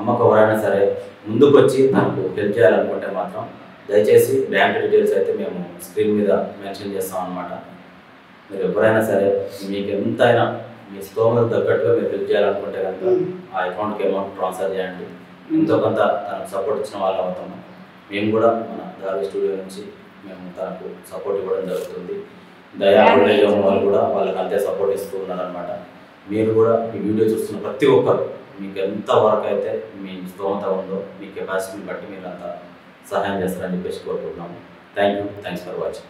అమ్మకు ఎవరైనా సరే ముందుకు వచ్చి నాకు హెల్ప్ చేయాలనుకుంటే మాత్రం దయచేసి బ్యాంక్ డీటెయిల్స్ అయితే మేము స్క్రీన్ మీద మెన్షన్ చేస్తాం అన్నమాట. మీరు ఎవరైనా సరే మీకు ఎంతైనా మీ స్తోమత తగ్గట్టుగా మీరు హెల్ప్ చేయాలనుకుంటే కనుక ఆ అకౌంట్కి అమౌంట్ ట్రాన్స్ఫర్ చేయండి. ఎంతో కొంత తనకు సపోర్ట్ ఇచ్చిన వాళ్ళు అవుతాము. మేము కూడా మన ధార్వి స్టూడియో నుంచి మేము తనకు సపోర్ట్ ఇవ్వడం జరుగుతుంది. దయా వాళ్ళు కూడా వాళ్ళకి అంతే సపోర్ట్ ఇస్తూ ఉన్నారనమాట. మీరు కూడా ఈ వీడియో చూస్తున్న ప్రతి ఒక్కరు మీకు ఎంత వరకు అయితే మీ స్తోమత ఉందో మీ కెపాసిటీని బట్టి మీరు అంతా సహాయం చేస్తారని చెప్పేసి కోరుకుంటున్నాము. Thanks for watching.